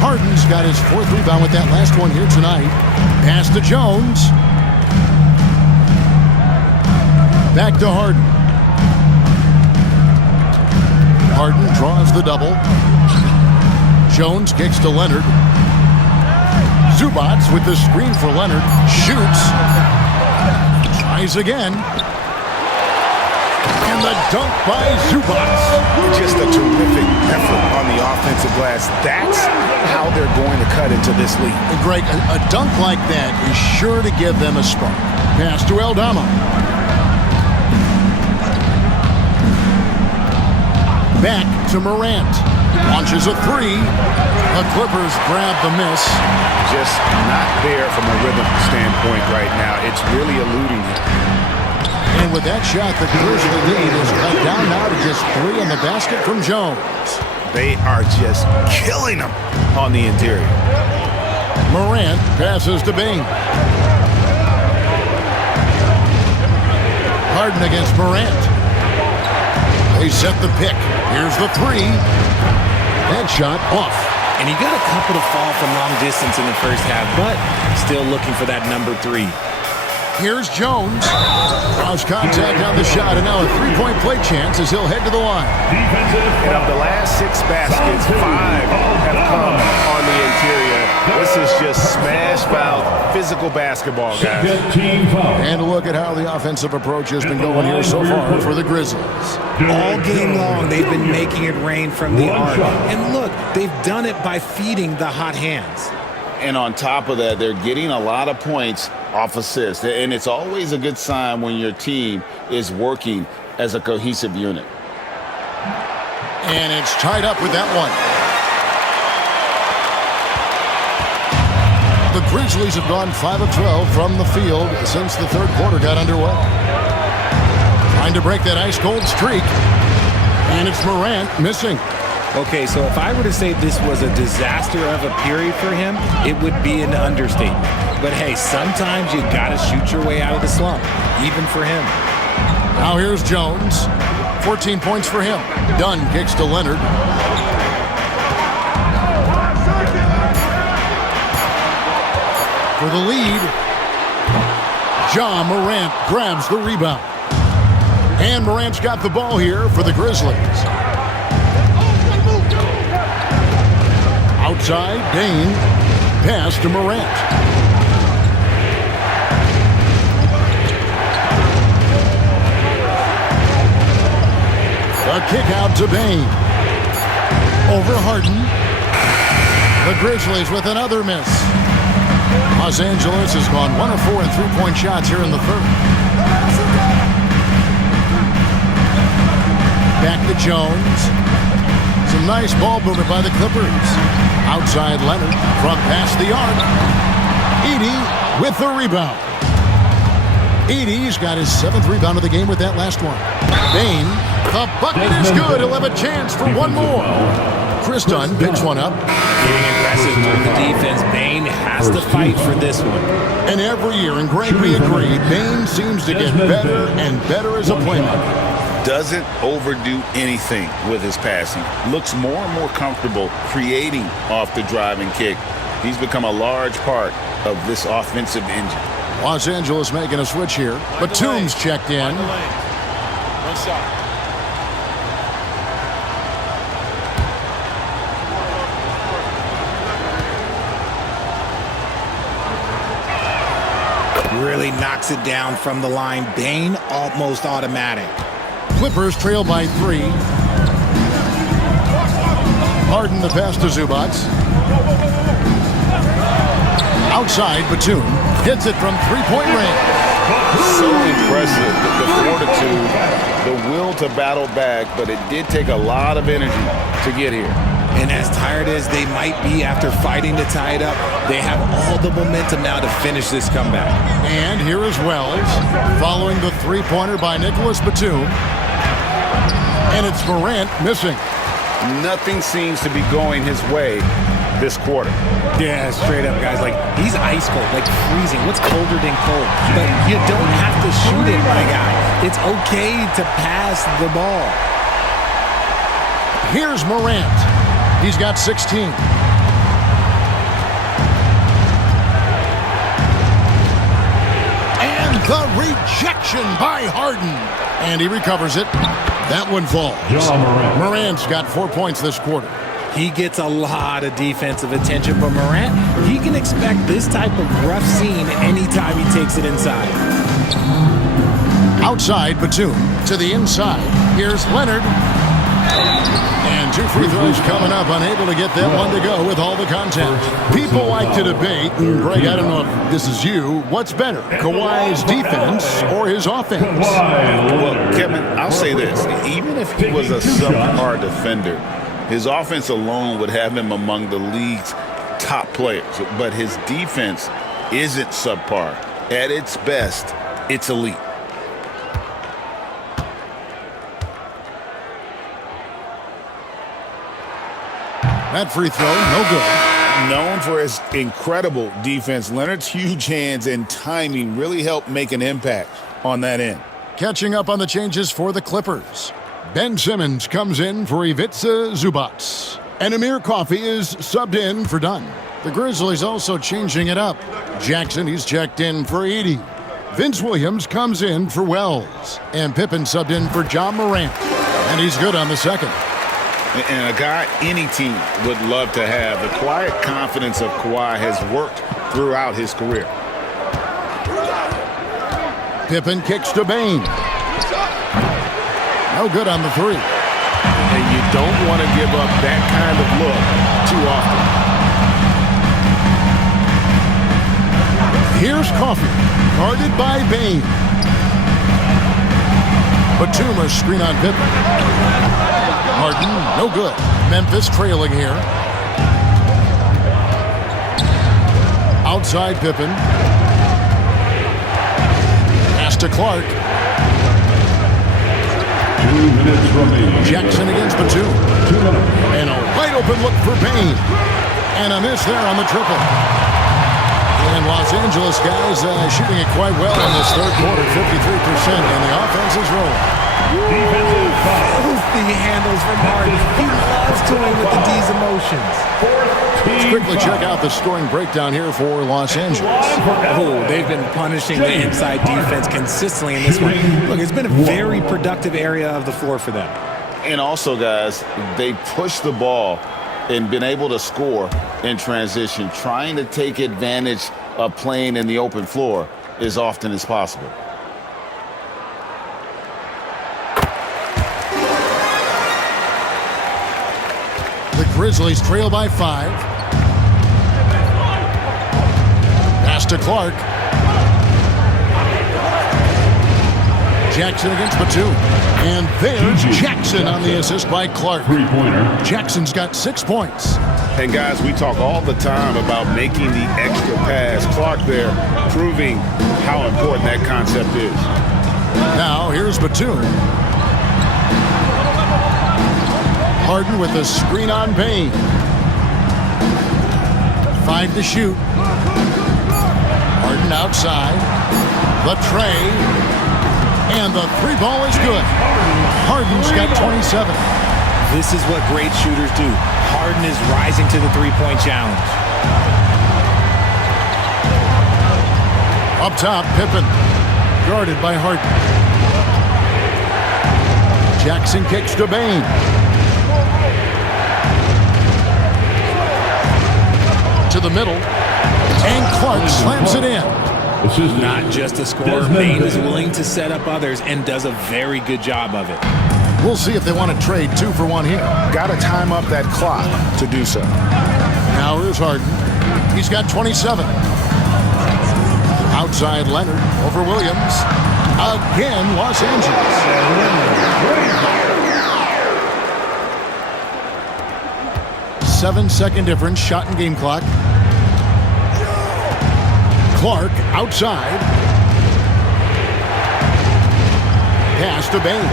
Harden's got his 4th rebound with that last one here tonight. Pass to Jones. Back to Harden. Harden draws the double. Jones kicks to Leonard. Zubac with the screen for Leonard. Shoots. Tries again. And the dunk by Zubac. Just a terrific effort on the offensive glass. That's how they're going to cut into this league. And Greg, a dunk like that is sure to give them a spark. Pass to Dalla. Back to Morant. Launches a 3. The Clippers grab the miss. Just not there from a rhythm standpoint right now. It's really eluding him. And with that shot, the Grizzly lead is cut down now to just 3 in the basket from Jones. They are just killing him on the interior. Morant passes to Bain. Harden against Morant. They set the pick. Here's the 3. That shot off. And he got a couple to fall from long distance in the first half, but still looking for that number 3. Here's Jones. Draws contact on the shot, and now a 3-point play chance as he'll head to the line. And of the last 6 baskets, 5 have come on the interior. This is just smash-foul, physical basketball, guys. And look at how the offensive approach has been going here so far for the Grizzlies. All game long, they've been making it rain from the arc. And look, they've done it by feeding the hot hands. And on top of that, they're getting a lot of points off assists. And it's always a good sign when your team is working as a cohesive unit. And it's tied up with that one. The Grizzlies have gone 5 of 12 from the field since the 3rd quarter got underway. Trying to break that ice-cold streak. And it's Morant missing. Okay, so if I were to say this was a disaster of a period for him, it would be an understatement. But hey, sometimes you got to shoot your way out of the slump, even for him. Now here's Jones. 14 points for him. Dunn kicks to Leonard. For the lead, John Morant grabs the rebound. And Morant's got the ball here for the Grizzlies. Outside, Dane. Pass to Morant. A kick out to Bain. Over Harden. The Grizzlies with another miss. Los Angeles has gone 1 of 4 in 3-point shots here in the 3rd. Back to Jones. Some nice ball movement by the Clippers. Outside Leonard from past the arc. Edey with the rebound. Edey's got his 7th rebound of the game with that last one. Bain, the bucket is good. He'll have a chance for one more. Chris Dunn picks one up. Getting aggressive through the defense. Bain has to fight for this one. And every year, and Greg, we agree, Bain seems to get better and better as a playmaker. Doesn't overdo anything with his passing. Looks more and more comfortable creating off the driving kick. He's become a large part of this offensive engine. Los Angeles making a switch here. Batum's checked in. One shot. Really knocks it down from the line. Bane almost automatic. Clippers trail by 3. Harden the pass to Zubac. Outside, Batum hits it from three-point range. So impressive, the fortitude, the will to battle back, but it did take a lot of energy to get here. And as tired as they might be after fighting to tie it up, they have all the momentum now to finish this comeback. And here is Wells, following the three-pointer by Nicholas Batum. And it's Morant missing. Nothing seems to be going his way this quarter. Yeah, straight up, guys. Like, he's ice cold, like freezing. What's colder than cold? But you don't have to shoot it, my guy. It's okay to pass the ball. Here's Morant. He's got 16. And the rejection by Harden. And he recovers it. That one falls. Morant's got 4 points this quarter. He gets a lot of defensive attention from Morant. He can expect this type of rough scene anytime he takes it inside. Outside, Batum to the inside. Here's Leonard. And 2 free throws coming up, unable to get that one to go with all the contact. People like to debate, and Greg, I don't know if this is you, what's better, Kawhi's defense or his offense? Well, Kevin, I'll say this. Even if he was a subpar defender, his offense alone would have him among the league's top players. But his defense isn't subpar. At its best, it's elite. That free throw, no good. Known for his incredible defense, Leonard's huge hands and timing really helped make an impact on that end. Catching up on the changes for the Clippers. Ben Simmons comes in for Ivica Zubac. And Amir Coffey is subbed in for Dunn. The Grizzlies also changing it up. Jackson, he's checked in for Edey. Vince Williams comes in for Wells. And Pippen subbed in for John Morant. And he's good on the second. And a guy any team would love to have. The quiet confidence of Kawhi has worked throughout his career. Pippen kicks to Bane. No good on the 3. And you don't want to give up that kind of look too often. Here's Coffey, guarded by Bane. Batum a screen on Pippen. Harden, no good. Memphis trailing here. Outside Pippen. Pass to Clark. 2 minutes remaining. Jackson against Batum. And a wide open look for Bane. And a miss there on the triple. And Los Angeles guys shooting it quite well in this third quarter, 53%, and the offense is rolling. Defensive foul. The handles from Harden. He loves toying with the D's emotions. Let's quickly check out the scoring breakdown here for Los Angeles. Oh, they've been punishing the inside defense consistently in this one. Look, it's been a very productive area of the floor for them. And also, guys, they pushed the ball and been able to score in transition, trying to take advantage of playing in the open floor as often as possible. The Grizzlies trail by 5. Pass to Clark. Jackson against Batum. And there's Jackson on the assist by Clark. Three-pointer. Jackson's got 6 points. And guys, we talk all the time about making the extra pass. Clark there proving how important that concept is. Now here's Batum. Harden with a screen on Bane. 5 to shoot. Harden outside. The tray. And the 3 ball is good. Harden's got 27. This is what great shooters do. Harden is rising to the three-point challenge. Up top, Pippen. Guarded by Harden. Jackson kicks to Bane. To the middle. And Clark slams it in. Assistant. Not just a scorer, Bane is willing to set up others and does a very good job of it. We'll see if they want to trade 2 for 1 here. Got to time up that clock to do so. Now here's Harden. He's got 27. Outside Leonard over Williams. Again, Los Angeles. 7-second difference, shot and game clock. Clark outside. Pass to Bane.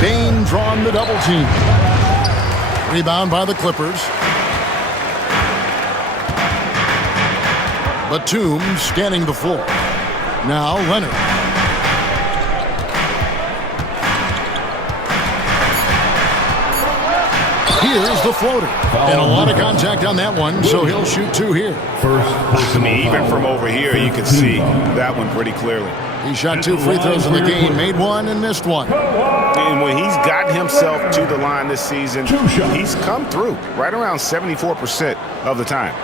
Bane drawn the double team. Rebound by the Clippers. Batum scanning the floor. Now Leonard. Here's the floater. And a lot of contact on that one, so he'll shoot 2 here. Even from over here, you can see that one pretty clearly. He shot 2 free throws in the game, made 1 and missed 1. And when he's gotten himself to the line this season, he's come through right around 74% of the time.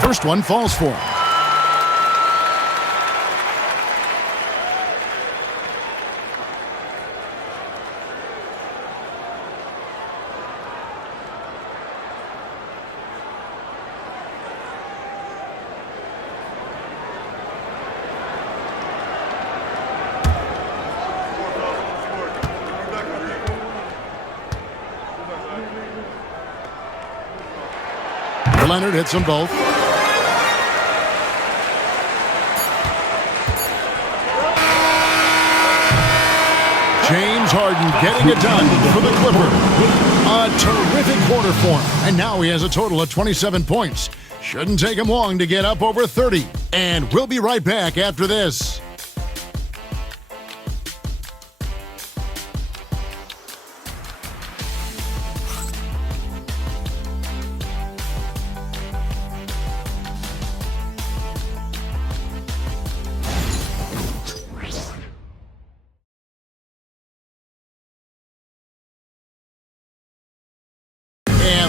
First one falls for him. Leonard hits them both. James Harden getting it done for the Clippers. A terrific quarter for him. And now he has a total of 27 points. Shouldn't take him long to get up over 30. And we'll be right back after this.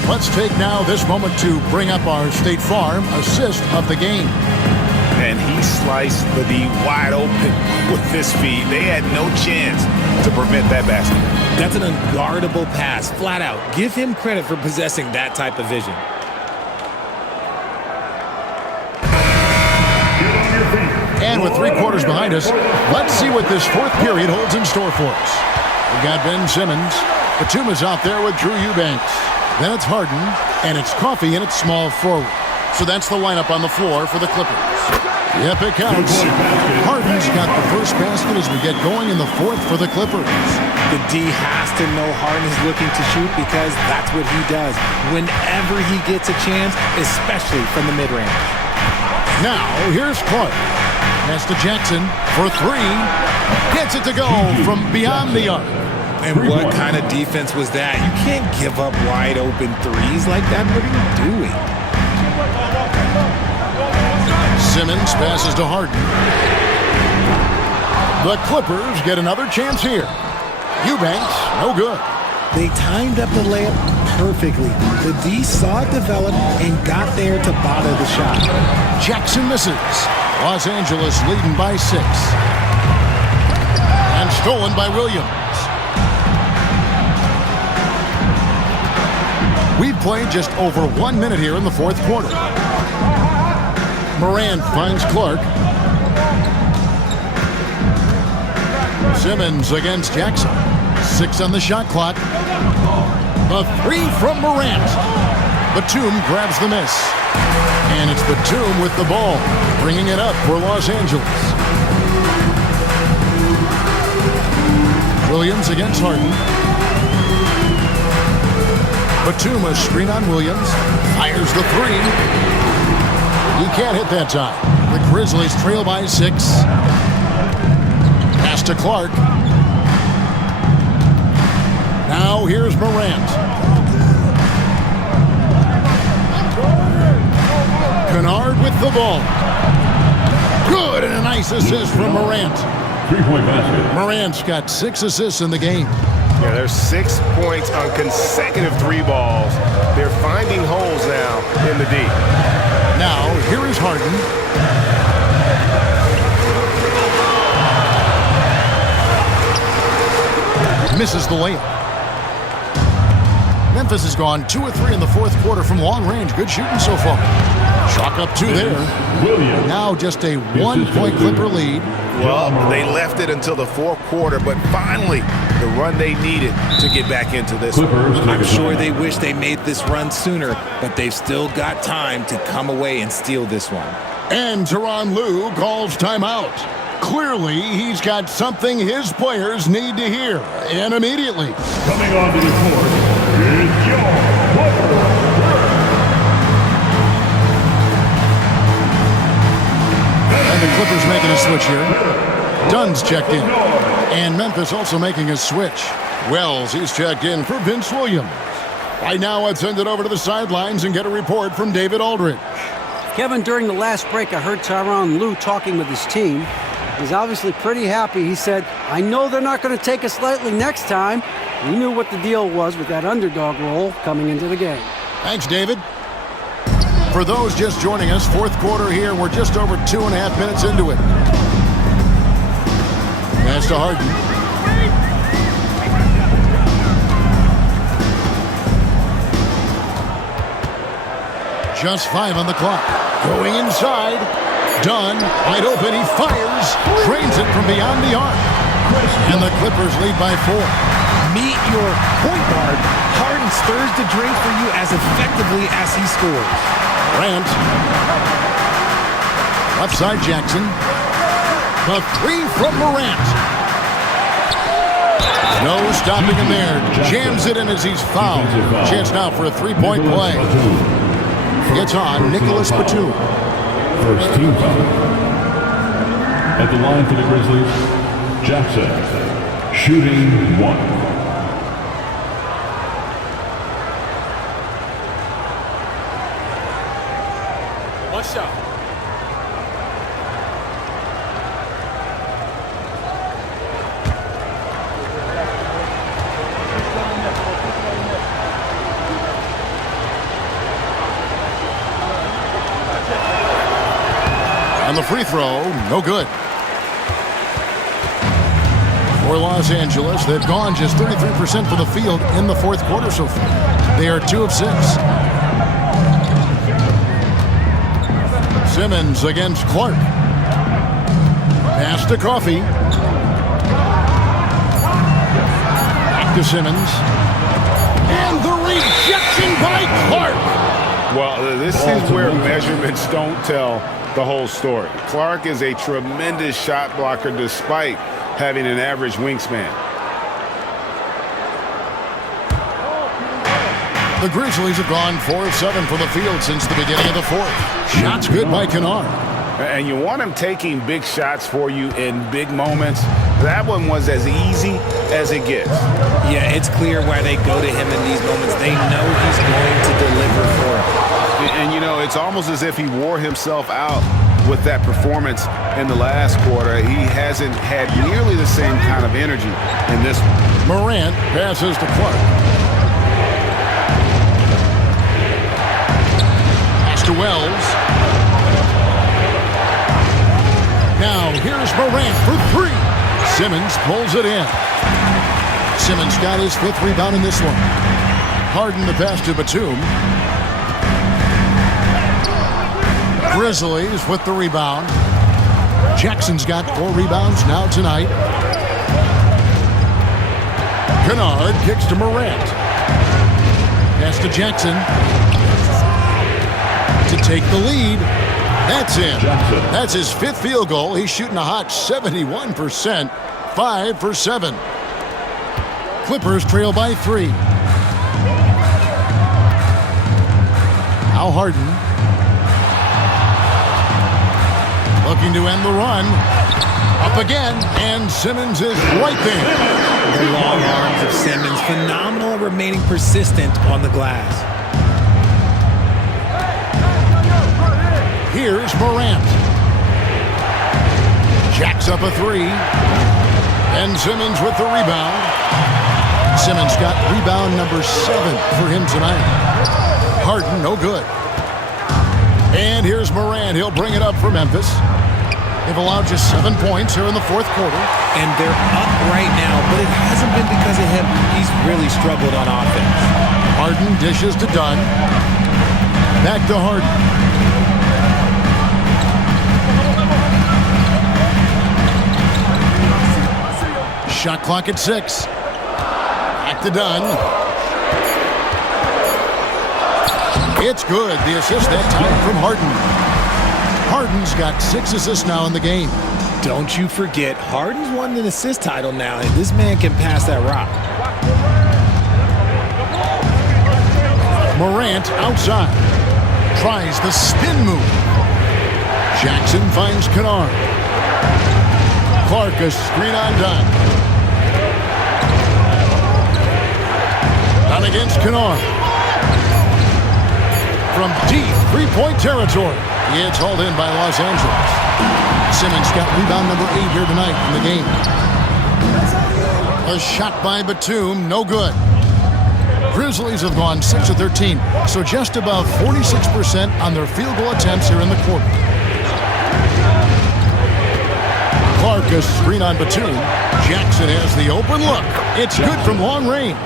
Let's take now this moment to bring up our State Farm assist of the game. And he sliced the D wide open with this feed. They had no chance to prevent that basket. That's an unguardable pass, flat out. Give him credit for possessing that type of vision. And with 3 quarters behind us, let's see what this 4th period holds in store for us. We've got Ben Simmons. Batum is out there with Drew Eubanks. Then it's Harden, and it's Coffey in its small forward. So that's the lineup on the floor for the Clippers. Yep, it counts. Harden's got the first basket as we get going in the 4th for the Clippers. The D has to know Harden is looking to shoot because that's what he does whenever he gets a chance, especially from the mid-range. Now, here's Clark. Pass to Jackson for 3. Gets it to go from beyond the arc. And what kind of defense was that? You can't give up wide open threes like that. What are you doing? Simmons passes to Harden. The Clippers get another chance here. Eubanks, no good. They timed up the layup perfectly. The D saw it develop and got there to bother the shot. Jackson misses. Los Angeles leading by 6. And stolen by Williams. We've played just over 1 minute here in the 4th quarter. Morant finds Clark. Simmons against Jackson. 6 on the shot clock. The 3 from Morant. Batum grabs the miss. And it's Batum with the ball, bringing it up for Los Angeles. Williams against Harden. Batum, a screen on Williams. Fires the 3. He can't hit that time. The Grizzlies trail by 6. Pass to Clark. Now here's Morant. Kennard with with the ball. Good, and a nice assist from Morant. Three-point basket. Morant's got 6 assists in the game. Yeah, there's 6 points on consecutive 3 balls. They're finding holes now in the D. Now, here is Harden. Misses the layup. Memphis has gone 2 of 3 in the fourth quarter from long range. Good shooting so far. Chalk up 2 there. Now just a 1-point Clipper lead. Well, they left it until the fourth quarter, but finally the run they needed to get back into this. I'm sure they wish they made this run sooner, but they've still got time to come away and steal this one. And Tyronn Lue calls timeout. Clearly, he's got something his players need to hear, and immediately. Coming onto the court is your Clipper. And the Clippers making a switch here. Dunn's checked in. And Memphis also making a switch. Wells, he's checked in for Vince Williams. Right now, let's send it over to the sidelines and get a report from David Aldridge. Kevin, during the last break, I heard Tyronn Lue talking with his team. He's obviously pretty happy. He said, I know they're not going to take us lightly next time. He knew what the deal was with that underdog role coming into the game. Thanks, David. For those just joining us, fourth quarter here. We're just over 2.5 minutes into it. Pass to Harden. Just 5 on the clock. Going inside. Dunn, wide open. He fires. Drains it from beyond the arc. And the Clippers lead by 4. Meet your point guard. Harden stirs the drink for you as effectively as he scores. Grant. Left side Jackson. The 3 from Morant. No stopping him there. Jams it in as he's fouled. Chance now for a 3-point play. Gets on Nicholas Batum. First team foul. At the line for the Grizzlies, Jackson. Shooting 1. One shot. And the free throw, no good. For Los Angeles, they've gone just 33% for the field in the fourth quarter so far. They are 2 of 6. Simmons against Clark. Pass to Coffey. Back to Simmons. And the rejection by Clark. Well, this is where measurements don't tell the whole story. Clark is a tremendous shot blocker despite having an average wingspan. The Grizzlies have gone 4 of 7 for the field since the beginning of the fourth. Shots good by Kennard. And you want him taking big shots for you in big moments. That one was as easy as it gets. Yeah, it's clear why they go to him in these moments. They know he's going to deliver for them. And, you know, it's almost as if he wore himself out with that performance in the last quarter. He hasn't had nearly the same kind of energy in this one. Morant passes to Clark. Pass to Wells. Now here's Morant for 3. Simmons pulls it in. Simmons got his 5th rebound in this one. Harden the pass to Batum. Grizzlies with the rebound. Jackson's got 4 rebounds now tonight. Kennard kicks to Morant. Pass to Jackson. To take the lead. That's in. That's his 5th field goal. He's shooting a hot 71%. 5 for 7. Clippers trail by 3. Now Harden. Looking to end the run. Up again, and Simmons is right there. The long arms of Simmons, phenomenal, remaining persistent on the glass. Here's Morant. Jacks up a three. And Simmons with the rebound. Simmons got rebound number 7 for him tonight. Harden, no good. And here's Morant. He'll bring it up for Memphis. They've allowed just 7 points here in the fourth quarter. And they're up right now, but it hasn't been because of him. He's really struggled on offense. Harden dishes to Dunn. Back to Harden. Shot clock at 6. Back to Dunn. It's good. The assist that time from Harden. Harden's got 6 assists now in the game. Don't you forget, Harden's won an assist title now, and this man can pass that rock. Morant outside. Tries the spin move. Jackson finds Kennard. Clark a screen on Dunn. Dunn against Kennard. From deep three-point territory. It's hauled in by Los Angeles. Simmons got rebound number 8 here tonight in the game. A shot by Batum, no good. Grizzlies have gone 6 of 13, so just above 46% on their field goal attempts here in the quarter. Clark a screen on Batum. Jackson has the open look. It's good from long range.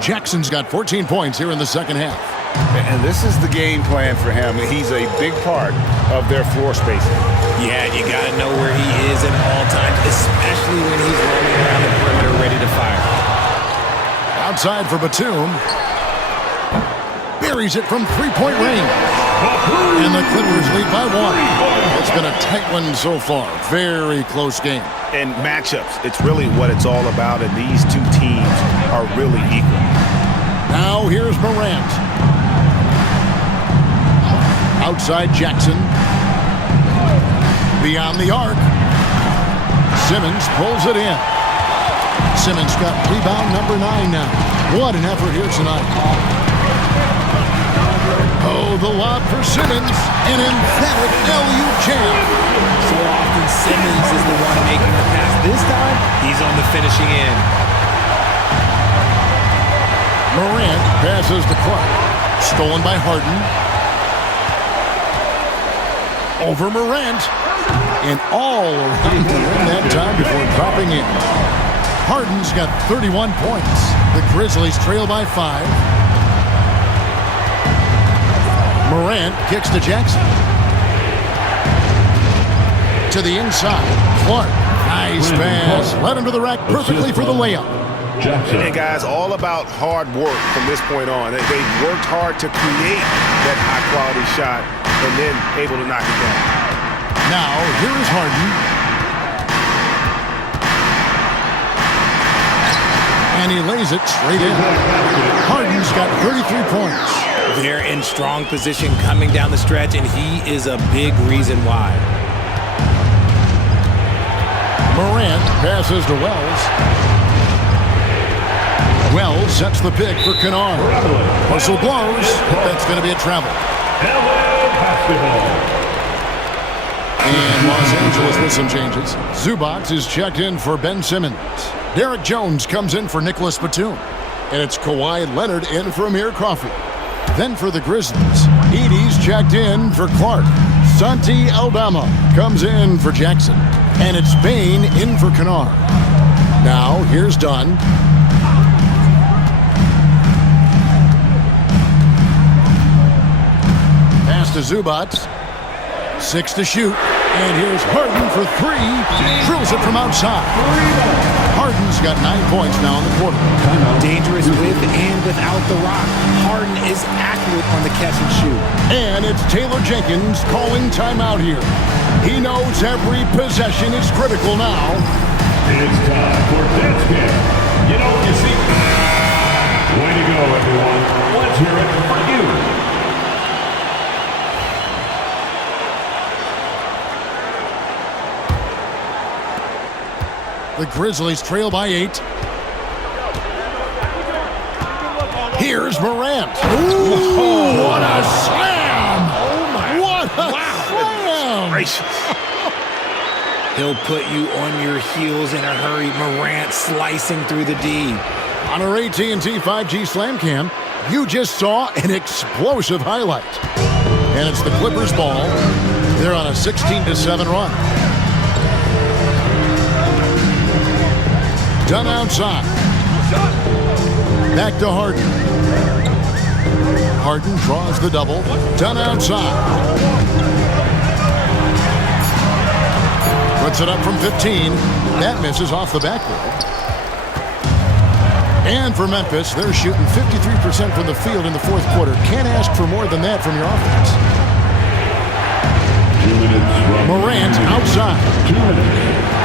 Jackson's got 14 points here in the second half. And this is the game plan for him. He's a big part of their floor spacing. Yeah, you got to know where he is at all times, especially when he's roaming around the perimeter ready to fire. Outside for Batum. Buries it from three-point range. And the Clippers lead by 1. It's been a tight one so far. Very close game. And matchups, it's really what it's all about, and these two teams are really equal. Now here's Morant. Outside Jackson. Beyond the arc. Simmons pulls it in. Simmons got rebound number 9 now. What an effort here tonight. Oh, the lob for Simmons. An emphatic alley-oop jam. So often Simmons is the one making the pass. This time, he's on the finishing end. Morant passes to Clark. Stolen by Harden. Over Morant. And all around the rim that time before dropping in. Harden's got 31 points. The Grizzlies trail by 5. Morant kicks to Jackson. To the inside. Clark. Nice pass. Led him to the rack perfectly for the layup. And guys, all about hard work from this point on. They worked hard to create that high-quality shot and then able to knock it down. Now, here is Harden. And he lays it straight in. Harden's got 33 points. They're in strong position coming down the stretch, and he is a big reason why. Morant passes to Wells. Wells sets the pick for Kennard. Whistle blows. That's going to be a travel. And Los Angeles with some changes. Zubac is checked in for Ben Simmons. Derek Jones comes in for Nicholas Batum. And it's Kawhi Leonard in for Amir Coffey. Then for the Grizzlies, Edey's checked in for Clark. Santi Aldama comes in for Jackson. And it's Bane in for Kennard. Now, here's Dunn. Pass to Zubac. 6 to shoot. And here's Harden for 3. Drills it from outside. Harden's got 9 points now in the quarter. Dangerous with and without the rock. Harden is accurate on the catch and shoot. And it's Taylor Jenkins calling timeout here. He knows every possession is critical now. It's time for dance game. You know, you see... Way to go, everyone. Let's hear it for you. The Grizzlies trail by 8. Here's Morant. Ooh, what a slam! Oh my! What a gracious. He'll put you on your heels in a hurry. Morant slicing through the D. On our AT&T 5G Slam Cam, you just saw an explosive highlight. And it's the Clippers' ball. They're on a 16-7 run. Done outside. Back to Harden. Harden draws the double. Done outside. Puts it up from 15. That misses off the backboard. And for Memphis, they're shooting 53% from the field in the fourth quarter. Can't ask for more than that from your offense. 2 minutes. Morant outside. 2 minutes.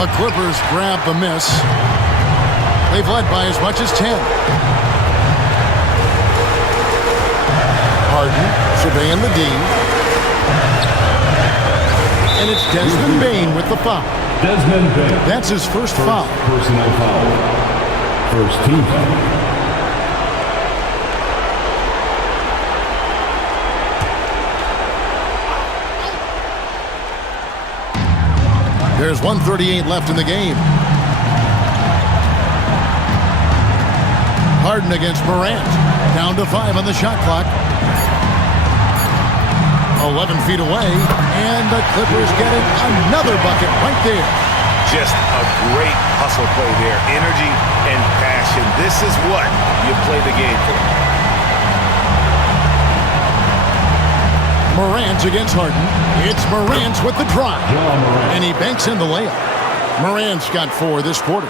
The Clippers grab the miss. They've led by as much as 10. Harden surveying the D. And it's Desmond Bane with the foul. Desmond Bane. That's his first foul. Personal foul. First team foul. There's 1:38 left in the game. Harden against Morant. Down to 5 on the shot clock. 11 feet away, and the Clippers getting another bucket right there. Just a great hustle play there. Energy and passion. This is what you play the game for. Morant against Harden. It's Morant with the drive. And he banks in the layup. Morant's got 4 this quarter.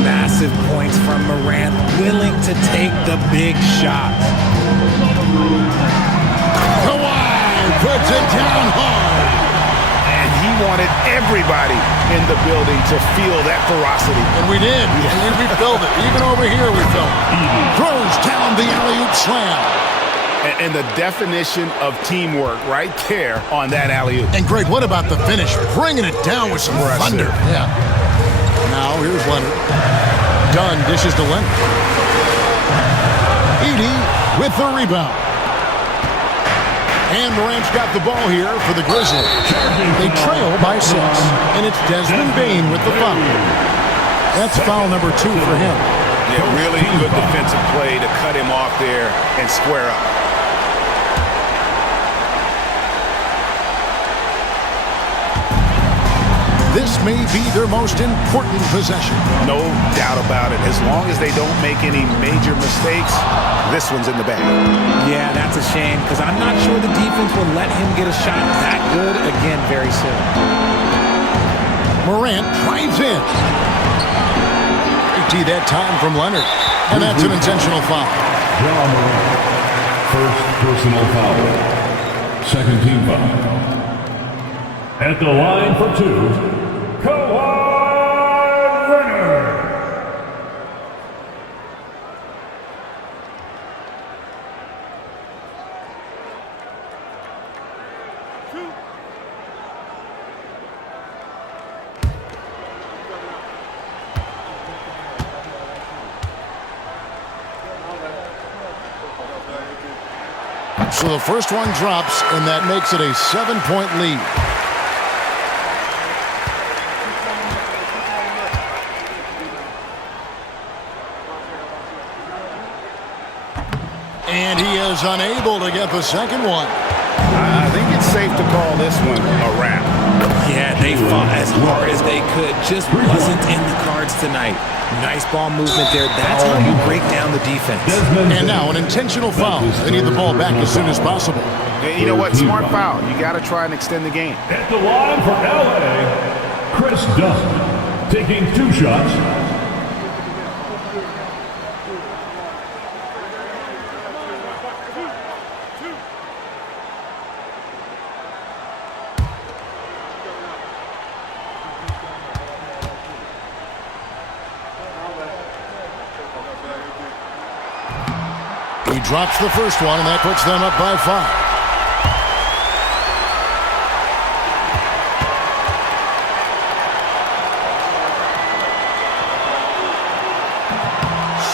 Massive points from Morant, willing to take the big shot. Kawhi puts it down hard. And he wanted everybody in the building to feel that ferocity. And we did. We felt it. Even over here we felt it. Throws down the alley-oop slam. And the definition of teamwork right there on that alley-oop. And Greg, what about the finish? Bringing it down with some thunder. Yeah. Now here's Leonard. Dunn dishes to Leonard. Edey with the rebound. And Morant's got the ball here for the Grizzlies. They trail by 6. And it's Desmond Bane with the foul. That's foul number 2 for him. Yeah, really good defensive play to cut him off there and square up. This may be their most important possession. No doubt about it. As long as they don't make any major mistakes, this one's in the bag. Yeah, that's a shame because I'm not sure the defense will let him get a shot that good again very soon. Morant drives in. AT that time from Leonard. And that's an intentional foul. John Morant. First personal foul. Second team foul. At the line for 2, Kawhi Leonard. So the first one drops, and that makes it a 7-point lead. And he is unable to get the second one. I think it's safe to call this one a wrap. Yeah, they fought as hard as they could. Just wasn't in the cards tonight. Nice ball movement there. That's how you break down the defense. And now an intentional foul. They need the ball back as soon as possible. And you know what? Smart foul. You got to try and extend the game. At the line for LA, Chris Dunn, taking 2 shots. He drops the first one, and that puts them up by 5.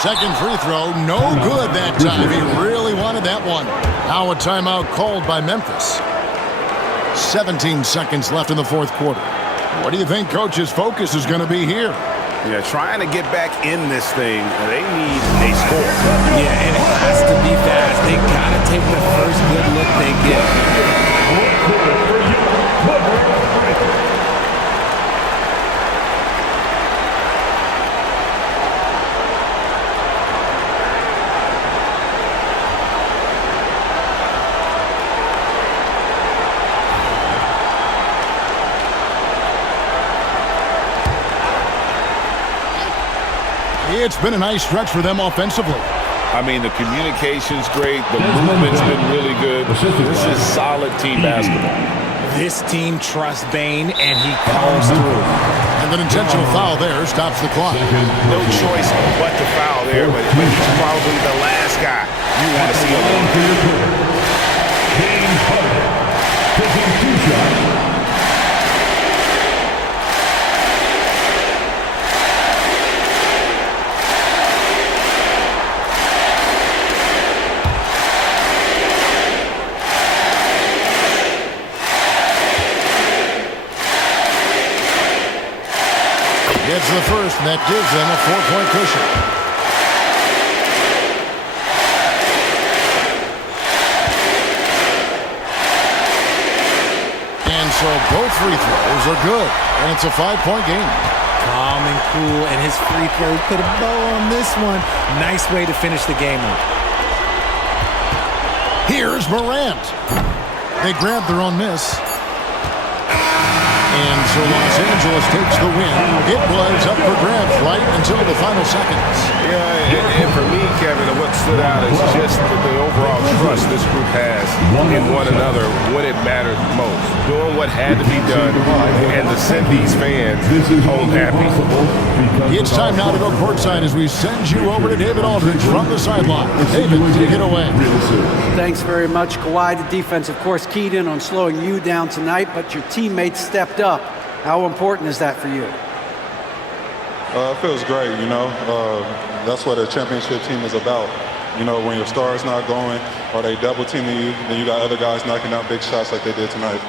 Second free throw, no good that time. He really wanted that one. Now a timeout called by Memphis. 17 seconds left in the fourth quarter. What do you think Coach's focus is going to be here? Yeah, trying to get back in this thing. They need a score. Yeah, and it has to be fast. They got to take the first good look they get. It's been a nice stretch for them offensively. I mean, the communication's great. The movement's been really good. This is solid team basketball. This team trusts Bane, and he comes through. And an intentional foul there stops the clock. No choice but to foul there, but he's probably the last guy you want to see alone. James Harden taking 2 shots. Gets the first, and that gives them a 4-point cushion. And so both free throws are good, and it's a 5-point game. Calm and cool, and his free throw put a bow on this one. Nice way to finish the game up. Here's Morant. They grabbed their own miss. And so Los Angeles takes the win. It was up for grabs right until the final seconds. Yeah, and for me, Kevin, what stood out is just the overall trust this group has in one another when it mattered most. Doing what had to be done and to send these fans home happy. It's time now to go courtside as we send you over to David Aldridge from the sideline. David, take it away. Thanks very much, Kawhi. The defense, of course, keyed in on slowing you down tonight, but your teammates stepped up. How important is that for you? It feels great, you know. That's what a championship team is about. You know, when your star's not going or they double teaming you, then you got other guys knocking down big shots like they did tonight.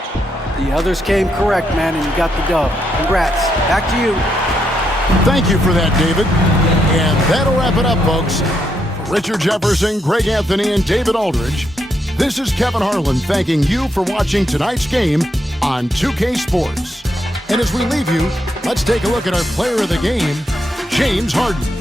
The others came correct, man, and you got the dub. Congrats. Back to you. Thank you for that, David. And that'll wrap it up, folks. For Richard Jefferson, Greg Anthony, and David Aldridge, this is Kevin Harlan thanking you for watching tonight's game on 2K Sports. And as we leave you, let's take a look at our player of the game, James Harden.